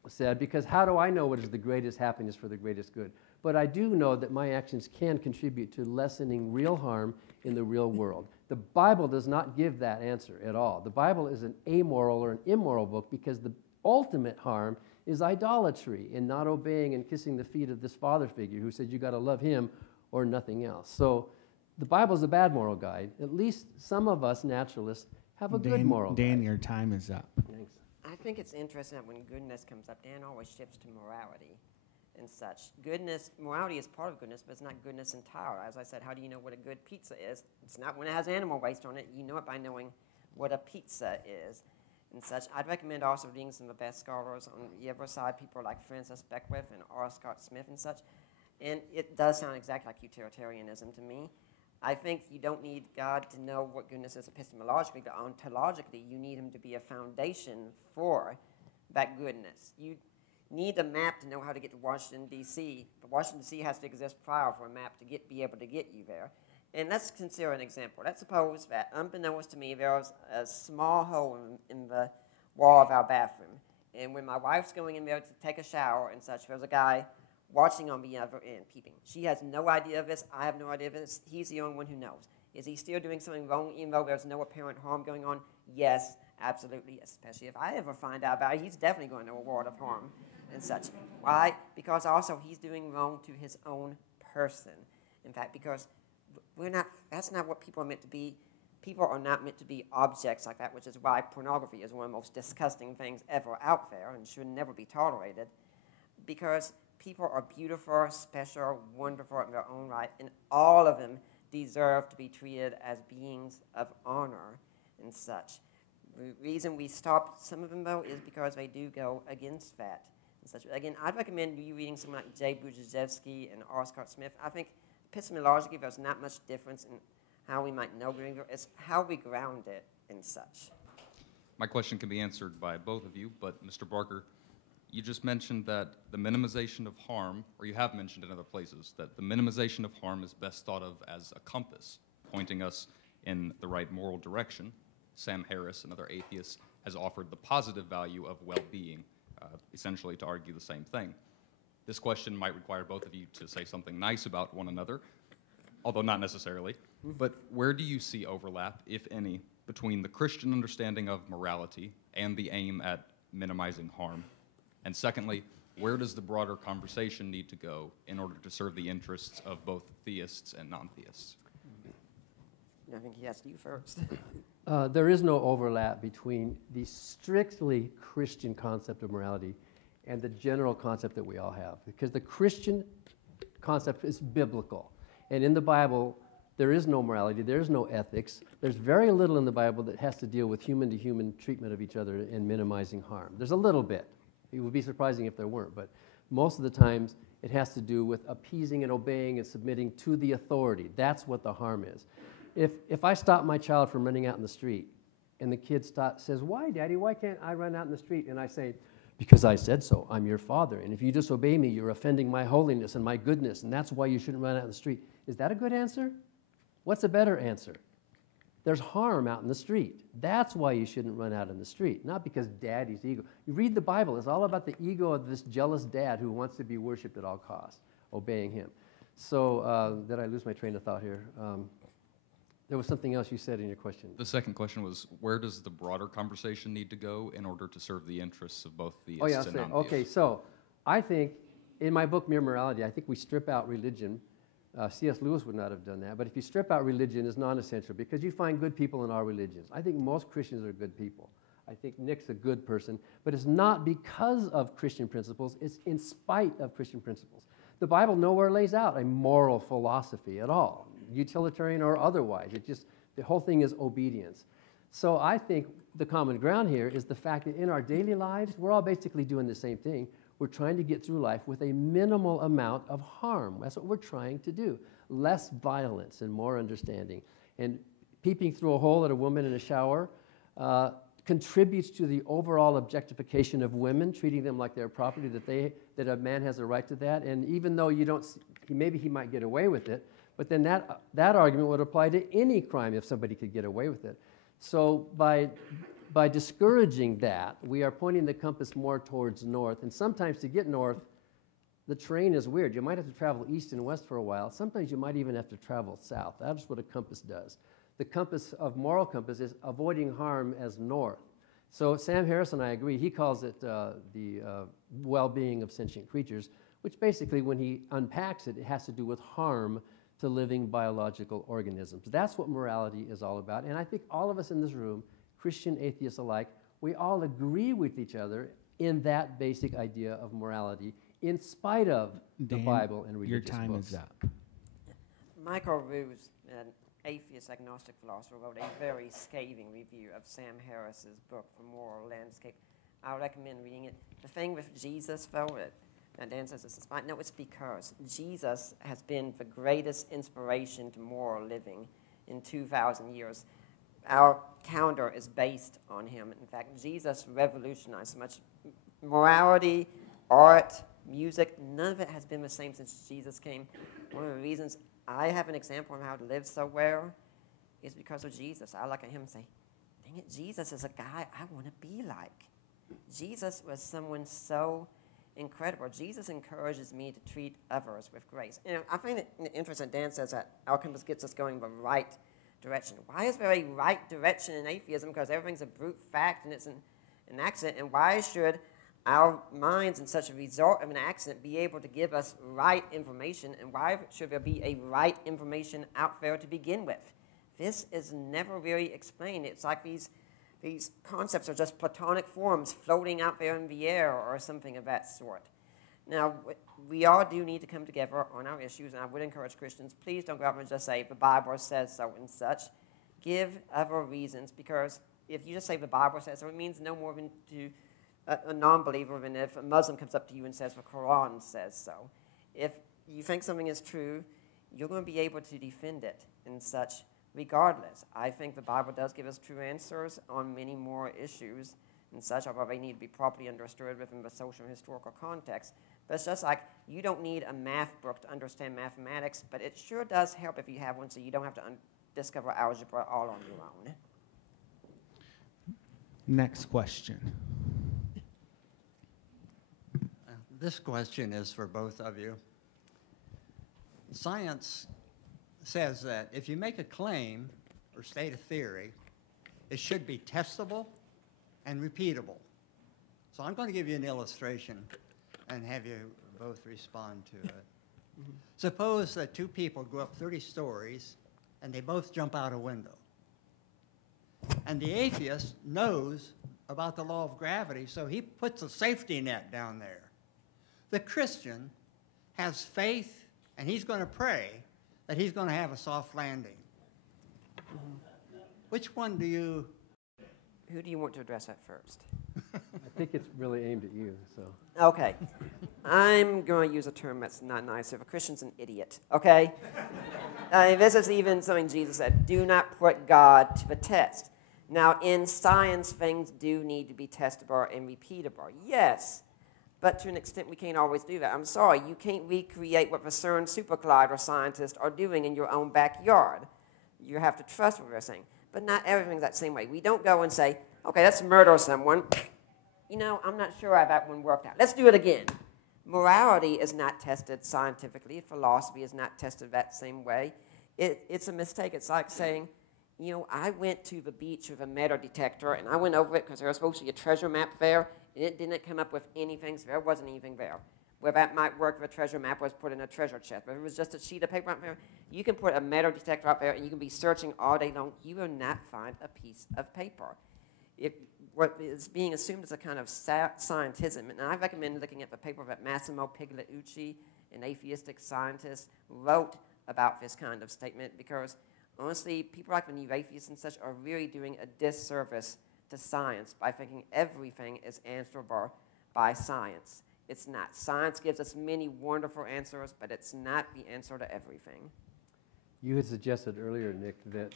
said, because how do I know what is the greatest happiness for the greatest good? But I do know that my actions can contribute to lessening real harm in the real world. The Bible does not give that answer at all. The Bible is an amoral or an immoral book because the ultimate harm is idolatry in not obeying and kissing the feet of this father figure who said you got to love him or nothing else. So the Bible is a bad moral guide. At least some of us naturalists have a good moral Dan, guide. your time is up. Thanks. I think it's interesting that when goodness comes up, Dan always shifts to morality and such. Goodness, morality is part of goodness, but it's not goodness entire. As I said, how do you know what a good pizza is? It's not when it has animal waste on it. You know it by knowing what a pizza is and such. I'd recommend also reading some of the best scholars on the other side, people like Francis Beckwith and R. Scott Smith and such. And it does sound exactly like utilitarianism to me. I think you don't need God to know what goodness is epistemologically, but ontologically, you need him to be a foundation for that goodness. You need a map to know how to get to Washington, D.C., but Washington, D.C. has to exist prior for a map to be able to get you there. And let's consider an example. Let's suppose that, unbeknownst to me, there was a small hole in the wall of our bathroom. And when my wife's going in there to take a shower and such, there's a guy watching on the other end, peeping. She has no idea of this. I have no idea of this. He's the only one who knows. Is he still doing something wrong even though there's no apparent harm going on? Yes, absolutely, especially if I ever find out about it. He's definitely going to a world of harm and such. Why? Because also he's doing wrong to his own person. In fact, because that's not what people are meant to be. People are not meant to be objects like that, which is why pornography is one of the most disgusting things ever out there and should never be tolerated. Because people are beautiful, special, wonderful in their own right, and all of them deserve to be treated as beings of honor and such. The reason we stop some of them, though, is because they do go against that and such. Again, I'd recommend you reading someone like J. Budziszewski and R. Scott Smith. I think epistemologically there's not much difference in how we might know Greenville. It's how we ground it and such. My question can be answered by both of you, but Mr. Barker, you just mentioned that the minimization of harm, or you have mentioned in other places, that the minimization of harm is best thought of as a compass, pointing us in the right moral direction. Sam Harris, another atheist, has offered the positive value of well-being, essentially to argue the same thing. This question might require both of you to say something nice about one another, although not necessarily. But where do you see overlap, if any, between the Christian understanding of morality and the aim at minimizing harm? And secondly, where does the broader conversation need to go in order to serve the interests of both theists and non-theists? I think he asked you first. There is no overlap between the strictly Christian concept of morality and the general concept that we all have, because the Christian concept is biblical. And in the Bible, there is no morality, there is no ethics. There's very little in the Bible that has to deal with human-to-human treatment of each other and minimizing harm. There's a little bit. It would be surprising if there weren't, but most of the times it has to do with appeasing and obeying and submitting to the authority. That's what the harm is. If I stop my child from running out in the street and the kid says, "Why, Daddy, why can't I run out in the street?" And I say, "Because I said so. I'm your father. And if you disobey me, you're offending my holiness and my goodness, and that's why you shouldn't run out in the street." Is that a good answer? What's a better answer? There's harm out in the street. That's why you shouldn't run out in the street, not because Daddy's ego. You read the Bible. It's all about the ego of this jealous dad who wants to be worshipped at all costs, obeying him. So did I lose my train of thought here? There was something else you said in your question. The second question was, where does the broader conversation need to go in order to serve the interests of both theists Oh, yeah, and non-theists? okay, so I think in my book, Mere Morality, I think we strip out religion. C.S. Lewis would not have done that, but if you strip out religion, it's non-essential because you find good people in all religions. I think most Christians are good people. I think Nick's a good person, but it's not because of Christian principles, it's in spite of Christian principles. The Bible nowhere lays out a moral philosophy at all, utilitarian or otherwise. The whole thing is obedience. So I think the common ground here is the fact that in our daily lives, we're all basically doing the same thing. We're trying to get through life with a minimal amount of harm. That's what we're trying to do. Less violence and more understanding. And peeping through a hole at a woman in a shower contributes to the overall objectification of women, treating them like their property, that a man has a right to that. And even though maybe he might get away with it, but then that argument would apply to any crime if somebody could get away with it. So by discouraging that, we are pointing the compass more towards north. And sometimes to get north, the terrain is weird. You might have to travel east and west for a while. Sometimes you might even have to travel south. That's what a compass does. The compass of moral compass is avoiding harm as north. So Sam Harris and I agree. He calls it the well-being of sentient creatures, which basically when he unpacks it, it has to do with harm to living biological organisms. That's what morality is all about. And I think all of us in this room, Christian, atheists alike, we all agree with each other in that basic idea of morality, in spite of the Dan, Bible and religious your time books. is up. Michael Ruse, an atheist agnostic philosopher, wrote a very scathing review of Sam Harris's book, The Moral Landscape. I recommend reading it. The thing with Jesus, though, Dan says it's inspired. No, it's because Jesus has been the greatest inspiration to moral living in 2,000 years. Our calendar is based on him. In fact, Jesus revolutionized so much morality, art, music. None of it has been the same since Jesus came. One of the reasons I have an example of how to live so well is because of Jesus. I look at him and say, dang it, Jesus is a guy I want to be like. Jesus was someone so incredible. Jesus encourages me to treat others with grace. You know, I find it interesting. Dan says that alchemist gets us going the right direction. Why is there a right direction in atheism? Because everything's a brute fact and it's an accident. And why should our minds, in such a result of an accident, be able to give us right information? And why should there be a right information out there to begin with? This is never really explained. It's like these concepts are just platonic forms floating out there in the air or something of that sort. Now, we all do need to come together on our issues, and I would encourage Christians, please don't go out and just say, the Bible says so and such. Give other reasons, because if you just say the Bible says so, it means no more than to a non-believer than if a Muslim comes up to you and says the Quran says so. If you think something is true, you're going to be able to defend it and such regardless. I think the Bible does give us true answers on many more issues and such, although they need to be properly understood within the social and historical context. But it's just like you don't need a math book to understand mathematics, but it sure does help if you have one so you don't have to discover algebra all on your own. Next question. This question is for both of you. Science says that if you make a claim or state a theory, it should be testable and repeatable. So I'm going to give you an illustration and have you both respond to it. Suppose that two people go up 30 stories and they both jump out a window. And the atheist knows about the law of gravity, so he puts a safety net down there. The Christian has faith, and he's going to pray that he's going to have a soft landing. Which one do you... Who do you want to address that first? I think it's really aimed at you, so. Okay. I'm going to use a term that's not nice. If a Christian's an idiot, okay? This is even something Jesus said, do not put God to the test. Now, in science, things do need to be testable and repeatable. Yes, but to an extent, we can't always do that. I'm sorry, you can't recreate what the CERN super collider scientists are doing in your own backyard. You have to trust what they're saying. But not everything's that same way. We don't go and say, okay, let's murder someone. You know, I'm not sure how that one worked out. Let's do it again. Morality is not tested scientifically. Philosophy is not tested that same way. It's a mistake. It's like saying, you know, I went to the beach with a metal detector, and I went over it because there was supposed to be a treasure map there, and it didn't come up with anything, so there wasn't anything there. Where that might work if a treasure map was put in a treasure chest. But if it was just a sheet of paper out there, you can put a metal detector out there, and you can be searching all day long. You will not find a piece of paper. What is being assumed is a kind of scientism, and I recommend looking at the paper that Massimo Pigliucci, an atheistic scientist, wrote about this kind of statement, because honestly, people like the new atheists and such are really doing a disservice to science by thinking everything is answerable by science. It's not. Science gives us many wonderful answers, but it's not the answer to everything. You had suggested earlier, Nick, that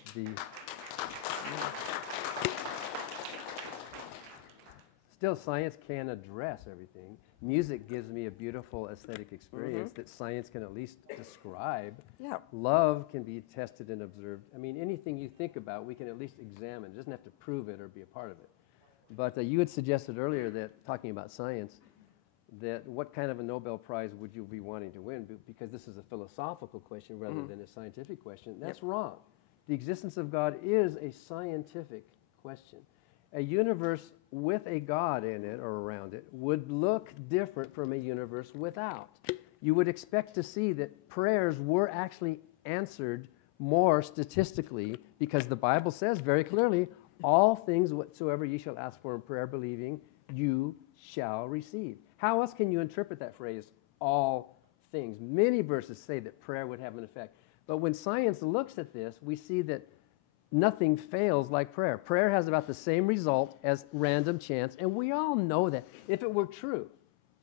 still science can address everything. Music gives me a beautiful aesthetic experience that science can at least describe. Yeah. Love can be tested and observed. I mean, anything you think about, we can at least examine. It doesn't have to prove it or be a part of it. But you had suggested earlier that, talking about science, that what kind of a Nobel Prize would you be wanting to win? Because this is a philosophical question rather than a scientific question. That's wrong. The existence of God is a scientific question. A universe with a God in it or around it would look different from a universe without. You would expect to see that prayers were actually answered more statistically, because the Bible says very clearly, all things whatsoever ye shall ask for in prayer, believing, you shall receive. How else can you interpret that phrase, all things? Many verses say that prayer would have an effect. But when science looks at this, we see that nothing fails like prayer. Prayer has about the same result as random chance, and we all know that. If it were true,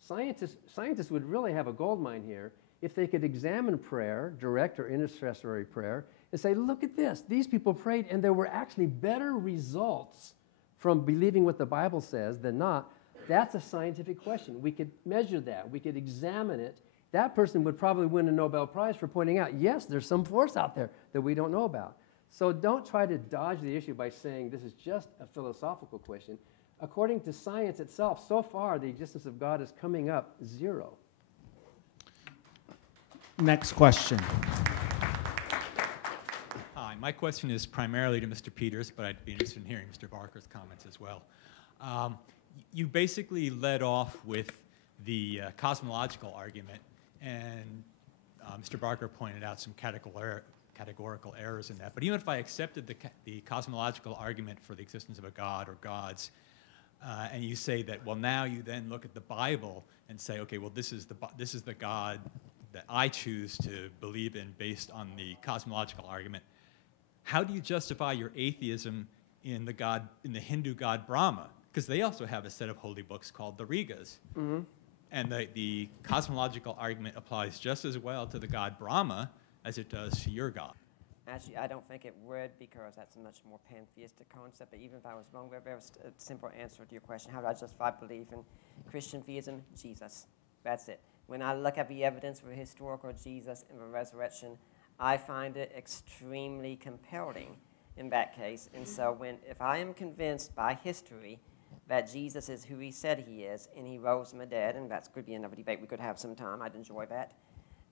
scientists would really have a gold mine here if they could examine prayer, direct or intercessory prayer, and say, look at this. These people prayed, and there were actually better results from believing what the Bible says than not. That's a scientific question. We could measure that. We could examine it. That person would probably win a Nobel Prize for pointing out, yes, there's some force out there that we don't know about. So don't try to dodge the issue by saying this is just a philosophical question. According to science itself, so far the existence of God is coming up 0. Next question. Hi, my question is primarily to Mr. Peters, but I'd be interested in hearing Mr. Barker's comments as well. You basically led off with the cosmological argument, and Mr. Barker pointed out some categorical errors in that. But even if I accepted the cosmological argument for the existence of a God or gods, and you say that, well, now you then look at the Bible and say, okay, well, this is the God that I choose to believe in based on the cosmological argument. How do you justify your atheism in the Hindu god Brahma? Because they also have a set of holy books called the Rigas. Mm-hmm. And the cosmological argument applies just as well to the god Brahma as it does to your God. Actually, I don't think it would, because that's a much more pantheistic concept. But even if I was wrong, a very simple answer to your question: how do I justify belief in Christian theism? Jesus. That's it. When I look at the evidence for historical Jesus and the resurrection, I find it extremely compelling in that case. And so if I am convinced by history that Jesus is who he said he is, and he rose from the dead, and that could be another debate we could have sometime, I'd enjoy that,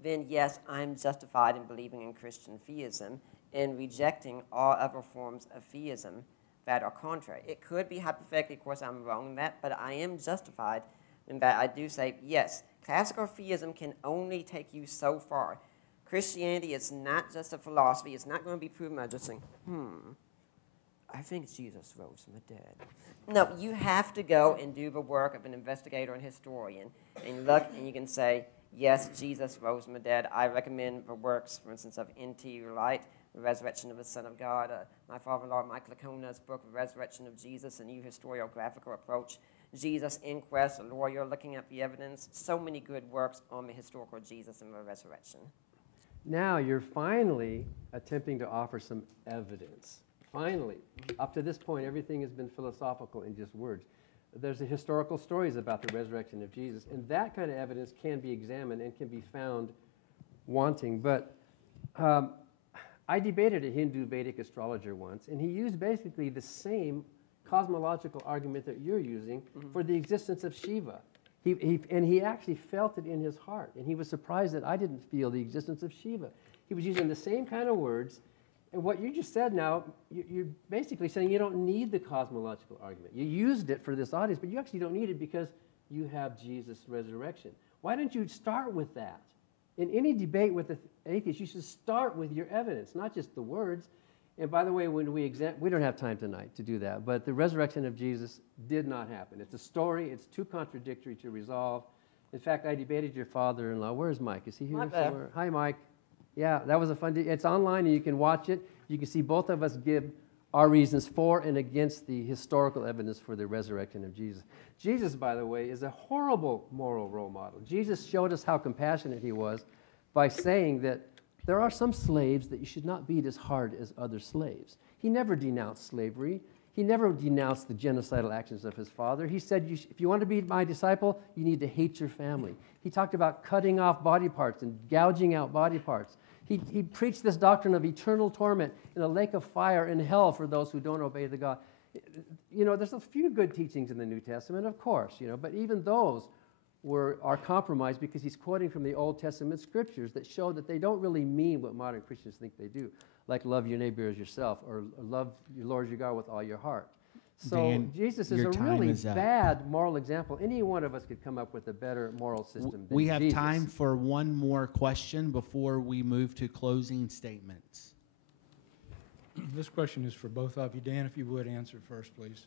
then yes, I'm justified in believing in Christian theism and rejecting all other forms of theism that are contrary. It could be hypothetically, of course, I'm wrong in that, but I am justified in that I do say, yes, classical theism can only take you so far. Christianity is not just a philosophy. It's not going to be proven by just saying, I think Jesus rose from the dead. No, you have to go and do the work of an investigator and historian and look, and you can say, yes, Jesus rose from the dead. I recommend the works, for instance, of N.T. Wright, The Resurrection of the Son of God, my father-in-law Michael Lacona's book, The Resurrection of Jesus, A New Historiographical Approach, Jesus Inquest, a lawyer looking at the evidence, so many good works on the historical Jesus and the resurrection. Now you're finally attempting to offer some evidence. Finally. Up to this point, everything has been philosophical in just words. There's the historical stories about the resurrection of Jesus, and that kind of evidence can be examined and can be found wanting. But I debated a Hindu Vedic astrologer once, and he used basically the same cosmological argument that you're using for the existence of Shiva. And he actually felt it in his heart, and he was surprised that I didn't feel the existence of Shiva. He was using the same kind of words, and what you just said now, you're basically saying you don't need the cosmological argument. You used it for this audience, but you actually don't need it because you have Jesus' resurrection. Why don't you start with that? In any debate with an atheist, you should start with your evidence, not just the words. And by the way, when we don't have time tonight to do that, but the resurrection of Jesus did not happen. It's a story. It's too contradictory to resolve. In fact, I debated your father-in-law. Where's Mike? Is he here somewhere? Hi, Mike. Yeah, that was a fun debate. It's online, and you can watch it. You can see both of us give our reasons for and against the historical evidence for the resurrection of Jesus. Jesus, by the way, is a horrible moral role model. Jesus showed us how compassionate he was by saying that there are some slaves that you should not beat as hard as other slaves. He never denounced slavery. He never denounced the genocidal actions of his father. He said, if you want to be my disciple, you need to hate your family. He talked about cutting off body parts and gouging out body parts. He preached this doctrine of eternal torment in a lake of fire in hell for those who don't obey the God. You know, there's a few good teachings in the New Testament, of course, but even those are compromised because he's quoting from the Old Testament scriptures that show that they don't really mean what modern Christians think they do, like love your neighbor as yourself or love your Lord your God with all your heart. So Dan, Jesus is your a time really is up. bad moral example. Any one of us could come up with a better moral system than We have Jesus. time for one more question before we move to closing statements. This question is for both of you. Dan, if you would answer first, please.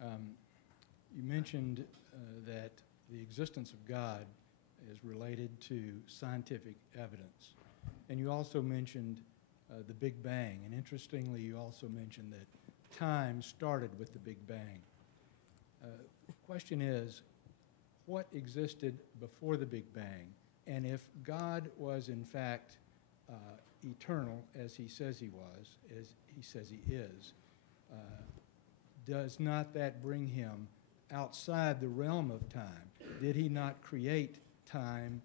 You mentioned that the existence of God is related to scientific evidence. And you also mentioned the Big Bang. And interestingly, you also mentioned that time started with the Big Bang. The question is, what existed before the Big Bang? And if God was in fact eternal, as he says he was, as he says he is, does not that bring him outside the realm of time? Did he not create time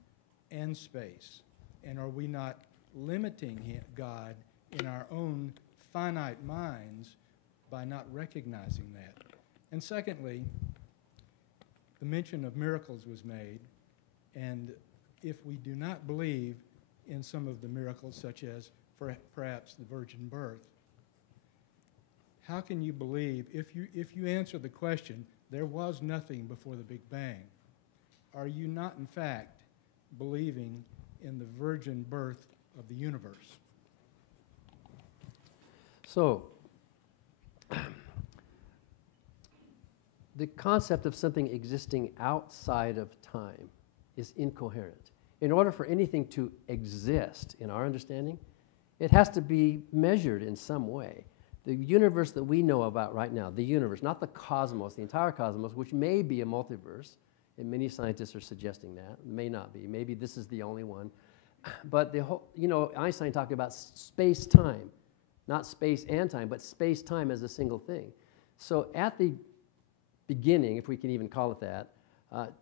and space? And are we not limiting God in our own finite minds by not recognizing that? And secondly, the mention of miracles was made, and if we do not believe in some of the miracles, such as perhaps the virgin birth, how can you believe, if you answer the question, there was nothing before the Big Bang, are you not in fact believing in the virgin birth of the universe? So, the concept of something existing outside of time is incoherent. In order for anything to exist, in our understanding, it has to be measured in some way. The universe that we know about right now, the universe, not the cosmos, the entire cosmos, which may be a multiverse, and many scientists are suggesting that, may not be. Maybe this is the only one. But the whole, Einstein talked about space-time, not space and time, but space-time as a single thing. So at the beginning, if we can even call it that,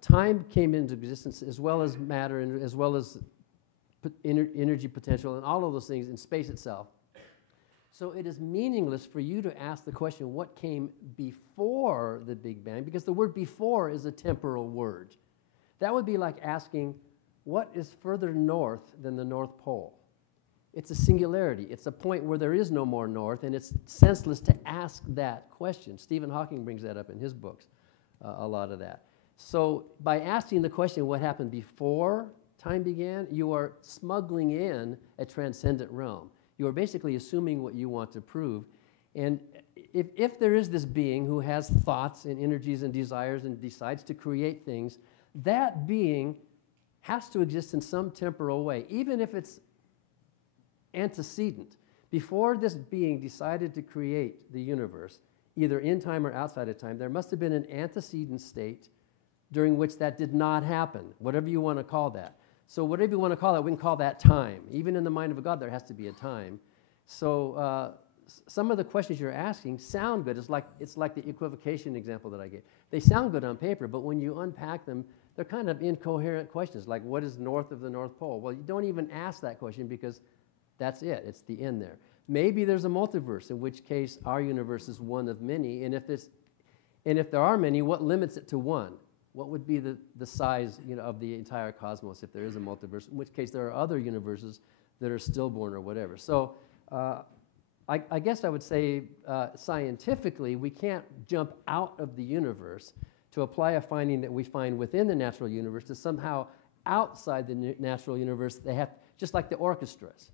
time came into existence as well as matter and as well as energy potential and all of those things in space itself. So it is meaningless for you to ask the question, what came before the Big Bang? Because the word before is a temporal word. That would be like asking, what is further north than the North Pole? It's a singularity. It's a point where there is no more north, and it's senseless to ask that question. Stephen Hawking brings that up in his books, a lot of that. So by asking the question, what happened before time began, you are smuggling in a transcendent realm. You are basically assuming what you want to prove. And if there is this being who has thoughts and energies and desires and decides to create things, that being has to exist in some temporal way, even if it's antecedent. Before this being decided to create the universe, either in time or outside of time, there must have been an antecedent state during which that did not happen, whatever you want to call that. So whatever you want to call it, we can call that time. Even in the mind of a God, there has to be a time. So some of the questions you're asking sound good. It's like the equivocation example that I gave. They sound good on paper, but when you unpack them, they're kind of incoherent questions, like what is north of the North Pole? Well, you don't even ask that question because that's it. It's the end there. Maybe there's a multiverse, in which case our universe is one of many, and if there are many, what limits it to one? What would be the size of the entire cosmos if there is a multiverse, in which case there are other universes that are stillborn or whatever. So I guess I would say scientifically we can't jump out of the universe to apply a finding that we find within the natural universe to somehow outside the natural universe. They have, just like the orchestras.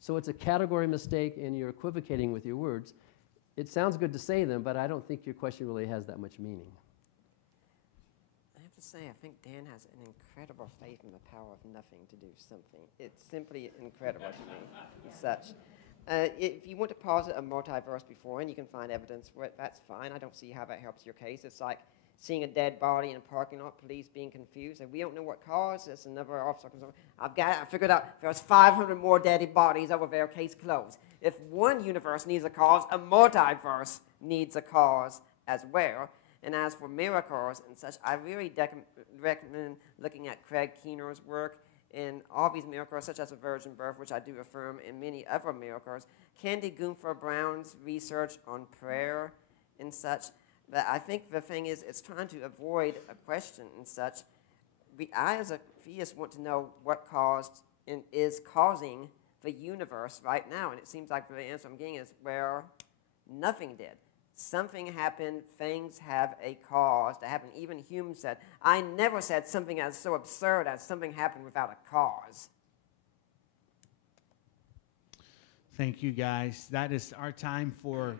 So it's a category mistake and you're equivocating with your words. It sounds good to say them, but I don't think your question really has that much meaning. I have to say, I think Dan has an incredible faith in the power of nothing to do something. It's simply incredible to me and such. If you want to posit a multiverse before and you can find evidence for it, that's fine. I don't see how that helps your case. It's like seeing a dead body in a parking lot, police being confused. And we don't know what caused this. Another officer comes over. I figured out there's 500 more dead bodies over there, case closed. If one universe needs a cause, a multiverse needs a cause as well. And as for miracles and such, I really recommend looking at Craig Keener's work in all these miracles, such as the virgin birth, which I do affirm, and many other miracles. Candy Gunther Brown's research on prayer and such. But I think the thing is, it's trying to avoid a question and such. I, as a theist, want to know what caused and is causing the universe right now. And it seems like the answer I'm getting is where nothing did. Something happened, things have a cause to happen. Even Hume said, I never said something as so absurd as something happened without a cause. Thank you, guys. That is our time for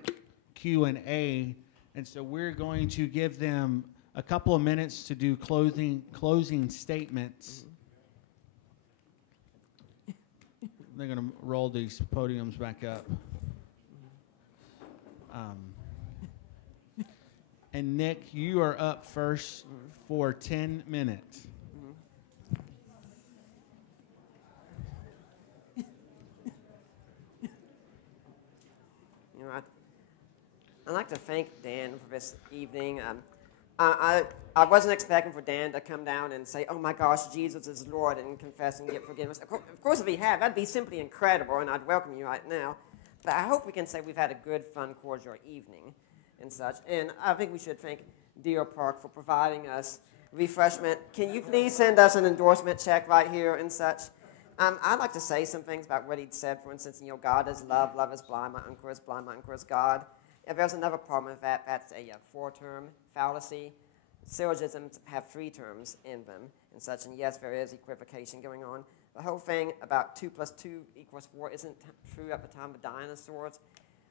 Q&A. And so we're going to give them a couple of minutes to do closing statements. They're going to roll these podiums back up. And Nick, you are up first for 10 minutes. You know, I'd like to thank Dan for this evening. I wasn't expecting for Dan to come down and say, oh my gosh, Jesus is Lord, and confess and get forgiveness. Of course, if he had, that'd be simply incredible, and I'd welcome you right now. But I hope we can say we've had a good, fun, cordial evening and such. And I think we should thank Deer Park for providing us refreshment. Can you please send us an endorsement check right here and such? I'd like to say some things about what he'd said. For instance, God is love, love is blind, my uncle is blind, my uncle is God. If there's another problem with that, that's a four-term fallacy. Syllogisms have 3 terms in them and such, and yes, there is equivocation going on. The whole thing about 2 + 2 = 4 isn't true at the time of dinosaurs.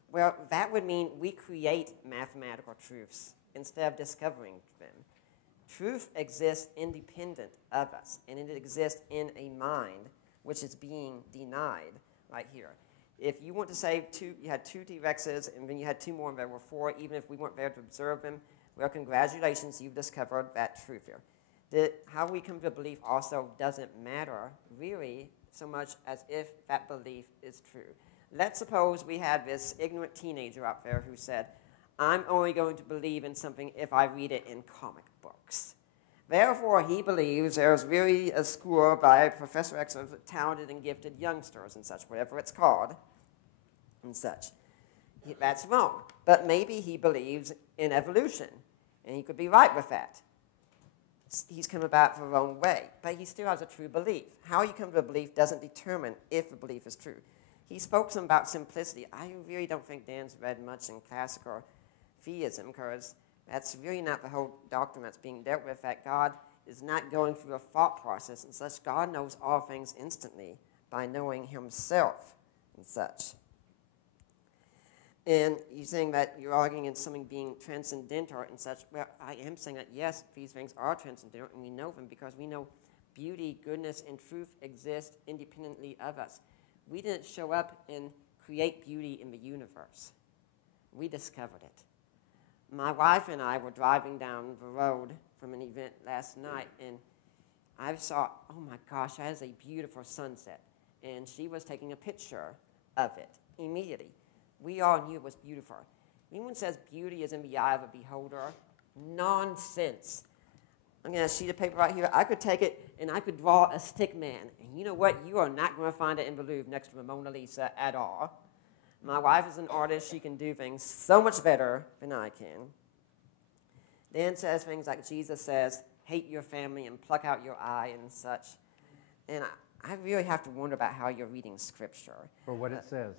Well, that would mean we create mathematical truths instead of discovering them. Truth exists independent of us, and it exists in a mind which is being denied right here. If you want to say you had 2 T-Rexes, and then you had 2 more, and there were 4, even if we weren't there to observe them, well, congratulations, you've discovered that truth here. How we come to belief also doesn't matter, really, so much as if that belief is true. Let's suppose we had this ignorant teenager out there who said, I'm only going to believe in something if I read it in comic books. Therefore, he believes there's really a school by Professor X of talented and gifted youngsters and such, whatever it's called, and such. That's wrong. But maybe he believes in evolution, and he could be right with that. He's come about the wrong way, but he still has a true belief. How you come to a belief doesn't determine if the belief is true. He spoke some about simplicity. I really don't think Dan's read much in classical theism, because that's really not the whole doctrine that's being dealt with, that God is not going through a thought process and such. God knows all things instantly by knowing himself and such. And you're saying that you're arguing in something being transcendental and such. Well, I am saying that, yes, these things are transcendental, and we know them because we know beauty, goodness, and truth exist independently of us. We didn't show up and create beauty in the universe. We discovered it. My wife and I were driving down the road from an event last night, and I saw, oh my gosh, that is a beautiful sunset. And she was taking a picture of it immediately. We all knew it was beautiful. Anyone says beauty is in the eye of a beholder? Nonsense. I'm going to have a sheet of paper right here. I could take it and I could draw a stick man. And you know what? You are not going to find it in the Louvre next to the Mona Lisa at all. My wife is an artist. She can do things so much better than I can. Dan says things like Jesus says, hate your family and pluck out your eye and such. And I really have to wonder about how you're reading Scripture. For what it says.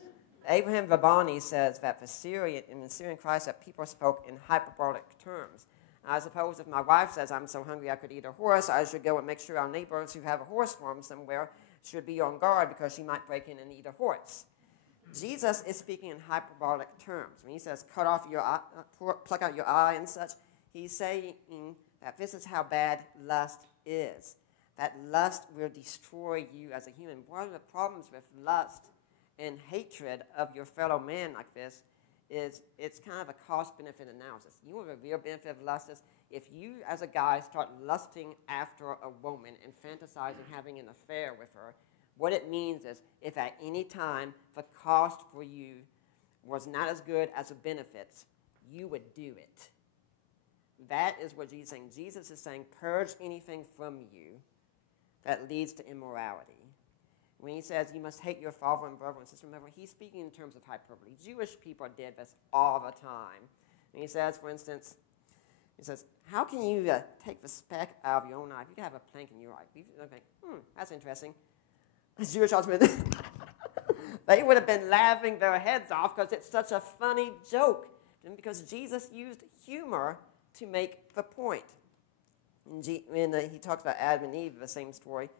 Abraham Vabani says that in the Syrian Christ that people spoke in hyperbolic terms. I suppose if my wife says, I'm so hungry I could eat a horse, I should go and make sure our neighbors who have a horse farm somewhere should be on guard because she might break in and eat a horse. Jesus is speaking in hyperbolic terms. When he says, cut off your eye, pluck out your eye and such, he's saying that this is how bad lust is. That lust will destroy you as a human. One of the problems with lust and hatred of your fellow man like this is it's kind of a cost-benefit analysis. You know what the real benefit of lust is? If you, as a guy, start lusting after a woman and fantasizing having an affair with her, what it means is if at any time the cost for you was not as good as the benefits, you would do it. That is what Jesus is saying. Jesus is saying, purge anything from you that leads to immorality. When he says you must hate your father and brother and sister, remember, he's speaking in terms of hyperbole. Jewish people did this all the time. And he says, for instance, he says, how can you take the speck out of your own eye? If you have a plank in your eye, you think, that's interesting. The Jewish ultimate, they would have been laughing their heads off because it's such a funny joke. and because Jesus used humor to make the point. And when he talks about Adam and Eve, the same story,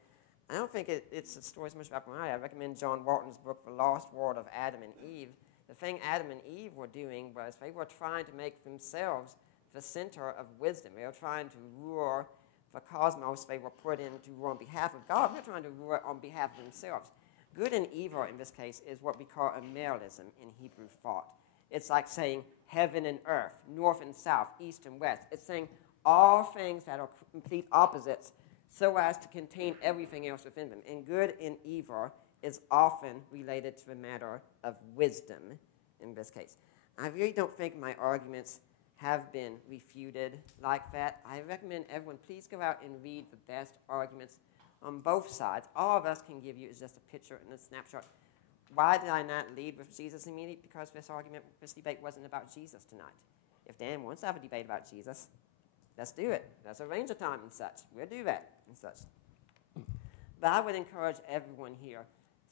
I don't think it's a story so much about morality. I recommend John Walton's book, The Lost World of Adam and Eve. The thing Adam and Eve were doing was they were trying to make themselves the center of wisdom. They were trying to rule the cosmos. They were put in to rule on behalf of God. They're trying to rule on behalf of themselves. Good and evil in this case is what we call a moralism in Hebrew thought. It's like saying heaven and earth, north and south, east and west. It's saying all things that are complete opposites so as to contain everything else within them. And good and evil is often related to the matter of wisdom in this case. I really don't think my arguments have been refuted like that. I recommend everyone please go out and read the best arguments on both sides. All of us can give you is just a picture and a snapshot. Why did I not lead with Jesus immediately? Because this debate wasn't about Jesus tonight. If Dan wants to have a debate about Jesus, let's do it. Let's arrange a time and such. We'll do that and such. But I would encourage everyone here.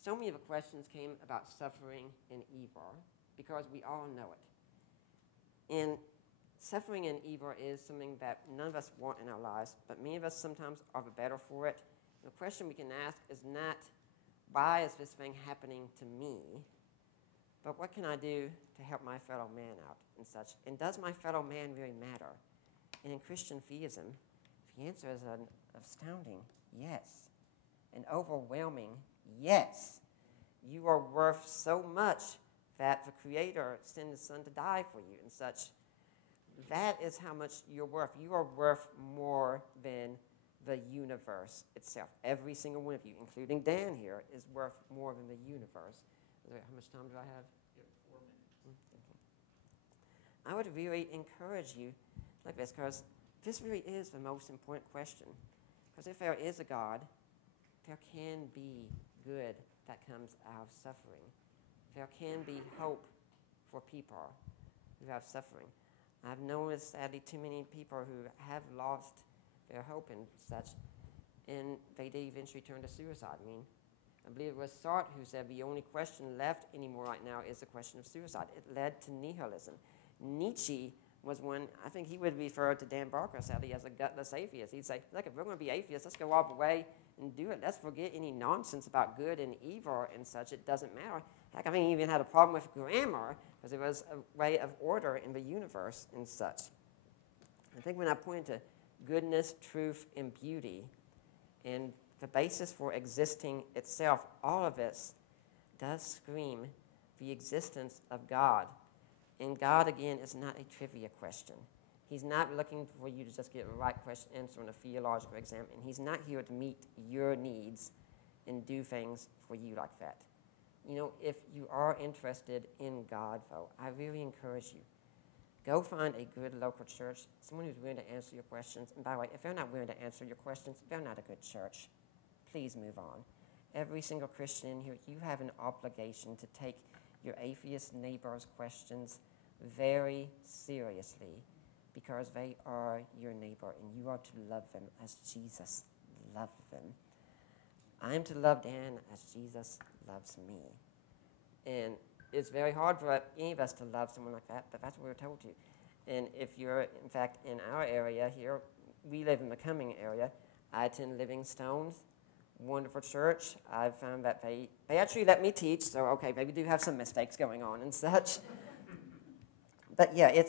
So many of the questions came about suffering and evil because we all know it. And suffering and evil is something that none of us want in our lives, but many of us sometimes are the better for it. The question we can ask is not, why is this thing happening to me? But what can I do to help my fellow man out and such? And does my fellow man really matter? And in Christian theism, the answer is an astounding yes. An overwhelming yes. You are worth so much that the Creator sent His Son to die for you and such. That is how much you're worth. You are worth more than the universe itself. Every single one of you, including Dan here, is worth more than the universe. How much time do I have? You have 4 minutes. I would really encourage you like this, because this really is the most important question. Because if there is a God, there can be good that comes out of suffering. There can be hope for people who have suffering. I've noticed, sadly, too many people who have lost their hope and such, and they did eventually turn to suicide. I believe it was Sartre who said the only question left anymore right now is the question of suicide. It led to nihilism. Nietzsche was one, I think he would refer to Dan Barker, sadly, as a gutless atheist. He'd say, look, if we're going to be atheists, let's go all the way and do it. Let's forget any nonsense about good and evil and such. It doesn't matter. Heck, I think he even had a problem with grammar because it was a way of order in the universe and such. I think when I point to goodness, truth, and beauty, and the basis for existing itself, all of this does scream the existence of God. And God, again, is not a trivia question. He's not looking for you to just get the right question answer on a theological exam, and He's not here to meet your needs and do things for you like that. You know, if you are interested in God, though, I really encourage you, go find a good local church, someone who's willing to answer your questions. And by the way, if they're not willing to answer your questions, they're not a good church. Please move on. Every single Christian in here, you have an obligation to take your atheist neighbor's questions very seriously because they are your neighbor and you are to love them as Jesus loved them. I am to love Dan as Jesus loves me. And it's very hard for any of us to love someone like that, but that's what we're told to. And if you're, in fact, in our area here, we live in the Cumming area. I attend Living Stones, wonderful church. I've found that they actually let me teach, so okay, maybe do have some mistakes going on and such. But yeah,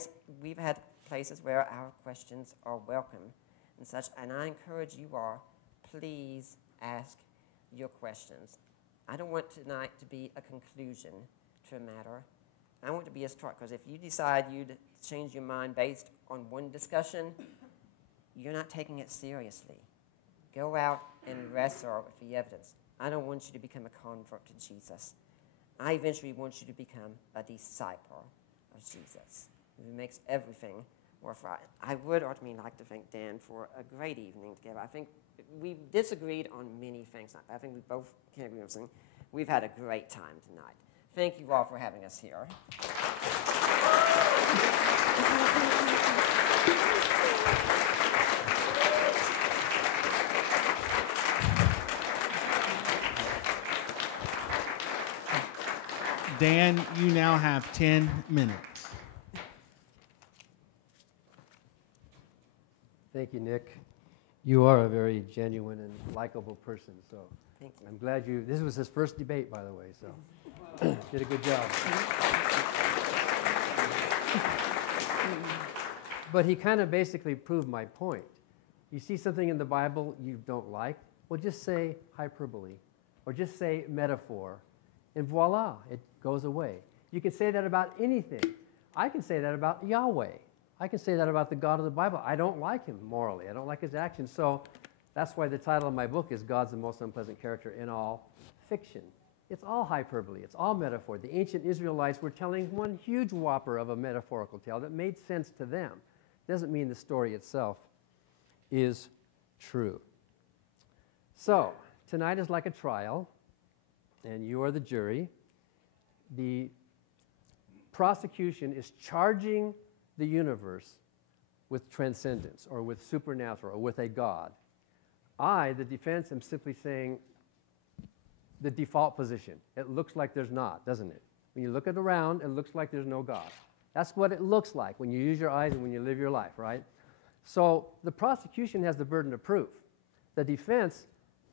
we've had places where our questions are welcome and such, and I encourage you all, please ask your questions. I don't want tonight to be a conclusion to a matter. I want it to be a start, because if you decide you'd change your mind based on one discussion, you're not taking it seriously. Go out and wrestle with the evidence. I don't want you to become a convert to Jesus. I eventually want you to become a disciple of Jesus, who makes everything worthwhile. I would ultimately like to thank Dan for a great evening together. I think we disagreed on many things. I think we both can agree on something. We've had a great time tonight. Thank you all for having us here. Dan, you now have 10 minutes. Thank you, Nick. You are a very genuine and likable person, so Thank you. I'm glad you, this was his first debate, by the way, so did a good job. But he kind of basically proved my point. You see something in the Bible you don't like, well, just say hyperbole, or just say metaphor, and voila, it goes away. You can say that about anything. I can say that about Yahweh. I can say that about the God of the Bible. I don't like him morally. I don't like his actions. So that's why the title of my book is God's the Most Unpleasant Character in All Fiction. It's all hyperbole. It's all metaphor. The ancient Israelites were telling one huge whopper of a metaphorical tale that made sense to them. Doesn't mean the story itself is true. So tonight is like a trial, and you are the jury. The prosecution is charging the universe with transcendence or with supernatural or with a God. I, the defense, am simply saying the default position. It looks like there's not, doesn't it? When you look it around, it looks like there's no God. That's what it looks like when you use your eyes and when you live your life, right? So the prosecution has the burden of proof. The defense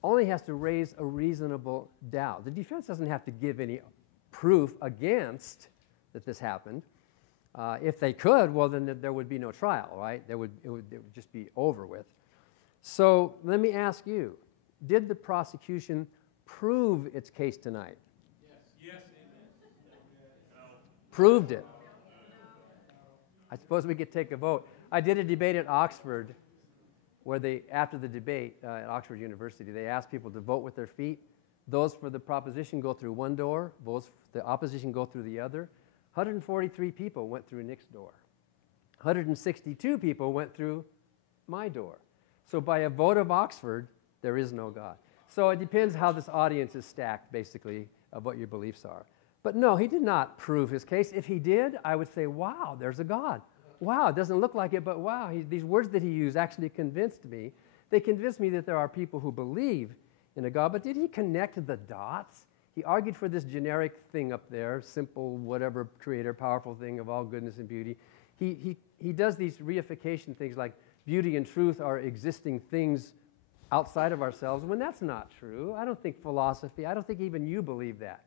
only has to raise a reasonable doubt. The defense doesn't have to give any proof against that this happened. If they could, well, then there would be no trial, right? It would just be over with. So let me ask you, did the prosecution prove its case tonight? Yes. Proved it. I suppose we could take a vote. I did a debate at Oxford where after the debate at Oxford University, they asked people to vote with their feet. Those for the proposition go through one door. Those for the opposition go through the other. 143 people went through Nick's door. 162 people went through my door. So by a vote of Oxford, there is no God. So it depends how this audience is stacked, basically, of what your beliefs are. But no, he did not prove his case. If he did, I would say, wow, there's a God. Wow, it doesn't look like it, but wow, these words that he used actually convinced me. They convinced me that there are people who believe in a God, but did he connect the dots? He argued for this generic thing up there, simple, whatever, creator, powerful thing of all goodness and beauty. He does these reification things like beauty and truth are existing things outside of ourselves, when that's not true. I don't think philosophy, I don't think even you believe that.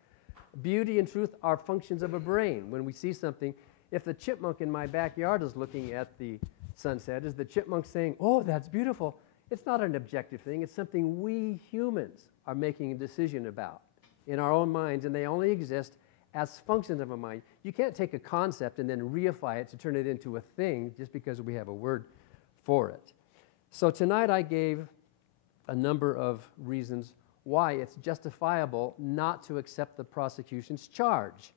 Beauty and truth are functions of a brain. When we see something, if the chipmunk in my backyard is looking at the sunset, is the chipmunk saying, oh, that's beautiful? It's not an objective thing. It's something we humans are making a decision about in our own minds, and they only exist as functions of a mind. You can't take a concept and then reify it to turn it into a thing just because we have a word for it. So tonight I gave a number of reasons why it's justifiable not to accept the prosecution's charge.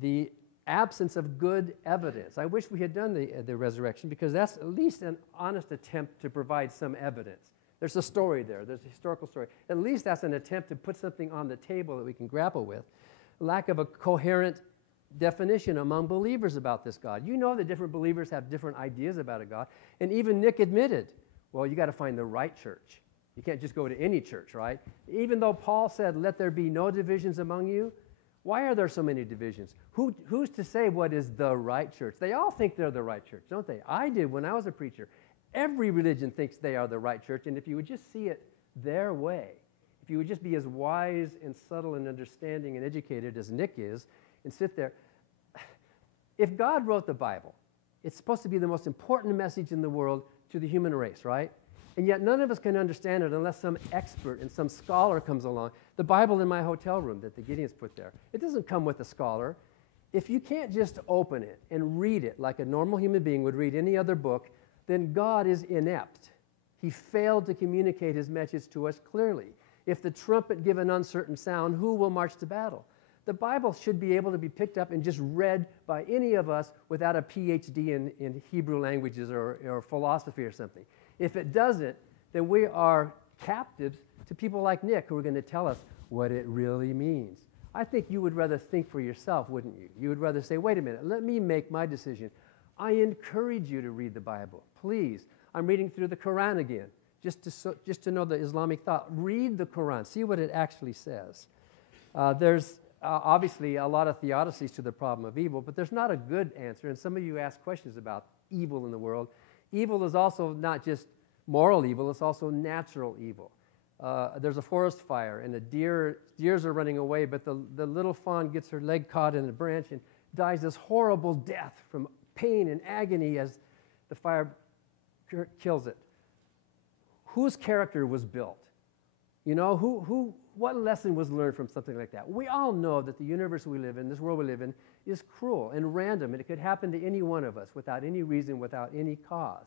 The absence of good evidence. I wish we had done the resurrection, because that's at least an honest attempt to provide some evidence. There's a story there. There's a historical story. At least that's an attempt to put something on the table that we can grapple with. Lack of a coherent definition among believers about this God. You know that different believers have different ideas about a God. And even Nick admitted, well, you got to find the right church. You can't just go to any church, right? Even though Paul said, let there be no divisions among you, why are there so many divisions? Who's to say what is the right church? They all think they're the right church, don't they? I did when I was a preacher. Every religion thinks they are the right church, and if you would just see it their way, if you would just be as wise and subtle and understanding and educated as Nick is, and sit there. If God wrote the Bible, it's supposed to be the most important message in the world to the human race, right? And yet none of us can understand it unless some expert and some scholar comes along. The Bible in my hotel room that the Gideons put there, it doesn't come with a scholar. If you can't just open it and read it like a normal human being would read any other book, then God is inept. He failed to communicate his message to us clearly. If the trumpet give an uncertain sound, who will march to battle? The Bible should be able to be picked up and just read by any of us without a PhD in Hebrew languages or philosophy or something. If it doesn't, then we are captives to people like Nick who are going to tell us what it really means. I think you would rather think for yourself, wouldn't you? You would rather say, wait a minute, let me make my decision. I encourage you to read the Bible. Please. I'm reading through the Quran again, just to know the Islamic thought. Read the Quran. See what it actually says. There's obviously a lot of theodicies to the problem of evil, but there's not a good answer. And some of you ask questions about evil in the world. Evil is also not just moral evil, it's also natural evil. There's a forest fire, and the deers are running away, but the little fawn gets her leg caught in a branch and dies this horrible death from pain and agony as the fire kills it. Whose character was built? You know, what lesson was learned from something like that? We all know that the universe we live in, this world we live in, is cruel and random, and it could happen to any one of us without any reason, without any cause.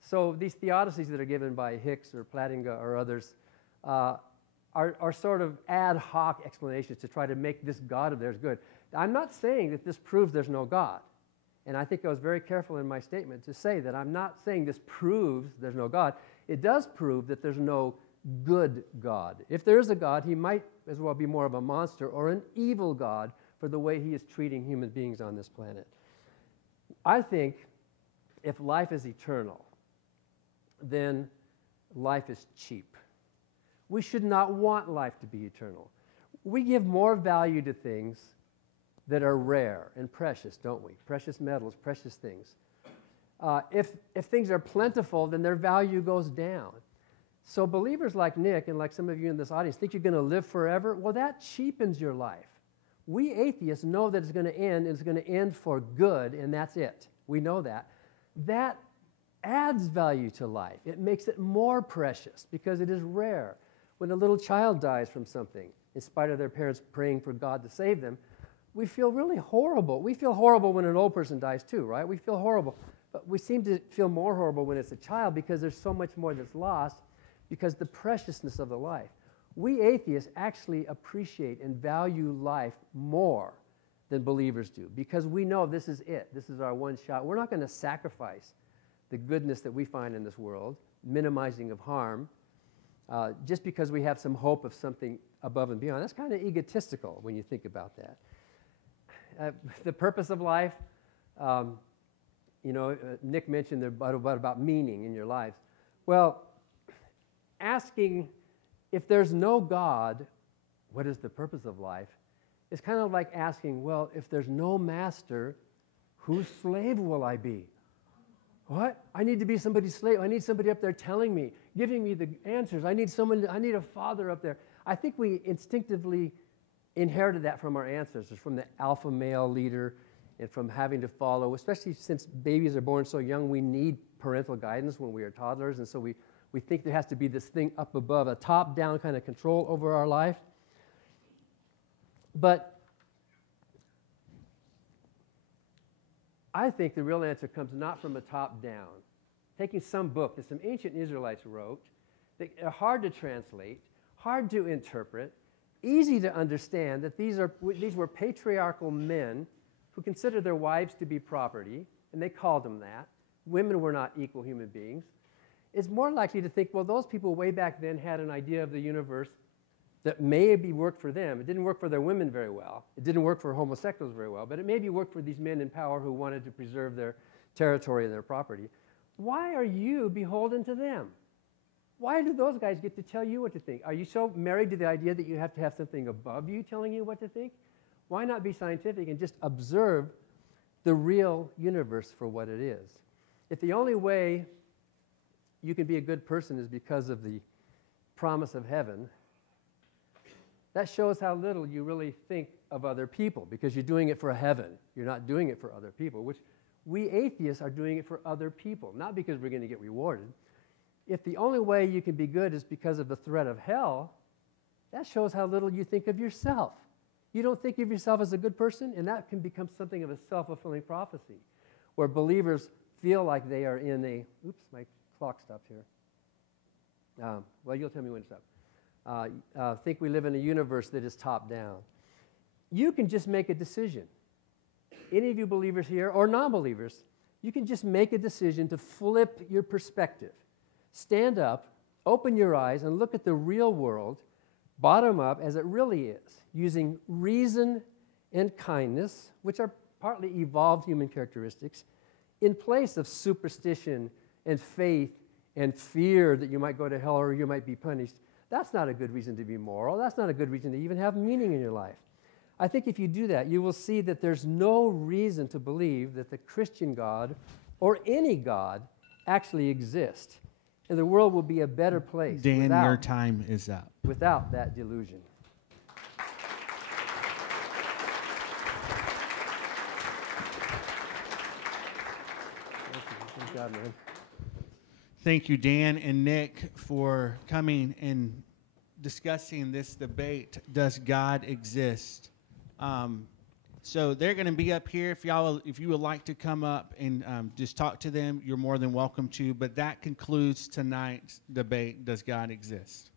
So these theodicies that are given by Hicks or Plantinga or others are sort of ad hoc explanations to try to make this God of theirs good. I'm not saying that this proves there's no God. And I think I was very careful in my statement to say that I'm not saying this proves there's no God. It does prove that there's no good God. If there is a God, he might as well be more of a monster or an evil God for the way he is treating human beings on this planet. I think if life is eternal, then life is cheap. We should not want life to be eternal. We give more value to things that are rare and precious, don't we? Precious metals, precious things. If things are plentiful, then their value goes down. So believers like Nick and like some of you in this audience think you're going to live forever. Well, that cheapens your life. We atheists know that it's going to end, and it's going to end for good, and that's it. We know that. That adds value to life. It makes it more precious because it is rare. When a little child dies from something, in spite of their parents praying for God to save them, we feel really horrible. We feel horrible when an old person dies too, right? We feel horrible. But we seem to feel more horrible when it's a child because there's so much more that's lost because the preciousness of the life. We atheists actually appreciate and value life more than believers do because we know this is it. This is our one shot. We're not going to sacrifice the goodness that we find in this world, minimizing of harm, just because we have some hope of something above and beyond. That's kind of egotistical when you think about that. The purpose of life, Nick mentioned about meaning in your lives. Well, asking if there's no God, what is the purpose of life, is kind of like asking, well, if there's no master, whose slave will I be? What? I need to be somebody's slave. I need somebody up there telling me, giving me the answers. I need a father up there. I think we instinctively inherited that from our ancestors, from the alpha male leader and from having to follow, especially since babies are born so young, we need parental guidance when we are toddlers, and so we think there has to be this thing up above, a top-down kind of control over our life. But I think the real answer comes not from a top-down. Taking some book that some ancient Israelites wrote that are hard to translate, hard to interpret, easy to understand, that these were patriarchal men who considered their wives to be property, and they called them that. Women were not equal human beings. It's more likely to think, well, those people way back then had an idea of the universe that maybe worked for them. It didn't work for their women very well. It didn't work for homosexuals very well, but it maybe worked for these men in power who wanted to preserve their territory and their property. Why are you beholden to them? Why do those guys get to tell you what to think? Are you so married to the idea that you have to have something above you telling you what to think? Why not be scientific and just observe the real universe for what it is? If the only way you can be a good person is because of the promise of heaven, that shows how little you really think of other people, because you're doing it for heaven. You're not doing it for other people, which we atheists are doing it for other people, not because we're going to get rewarded. If the only way you can be good is because of the threat of hell, that shows how little you think of yourself. You don't think of yourself as a good person, and that can become something of a self-fulfilling prophecy, where believers feel like they are in a, oops, my clock stopped here. Well, you'll tell me when to stop. Think we live in a universe that is top-down. You can just make a decision. Any of you believers here, or non-believers, you can just make a decision to flip your perspective. Stand up, open your eyes, and look at the real world, bottom up, as it really is, using reason and kindness, which are partly evolved human characteristics, in place of superstition and faith and fear that you might go to hell or you might be punished. That's not a good reason to be moral. That's not a good reason to even have meaning in your life. I think if you do that, you will see that there's no reason to believe that the Christian God or any God actually exist. And the world will be a better place Dan, without, your time is up. without that delusion. Thank God, man. Thank you, Dan and Nick, for coming and discussing this debate. Does God exist? So they're going to be up here. If you would like to come up and just talk to them, you're more than welcome to. But that concludes tonight's debate. Does God exist?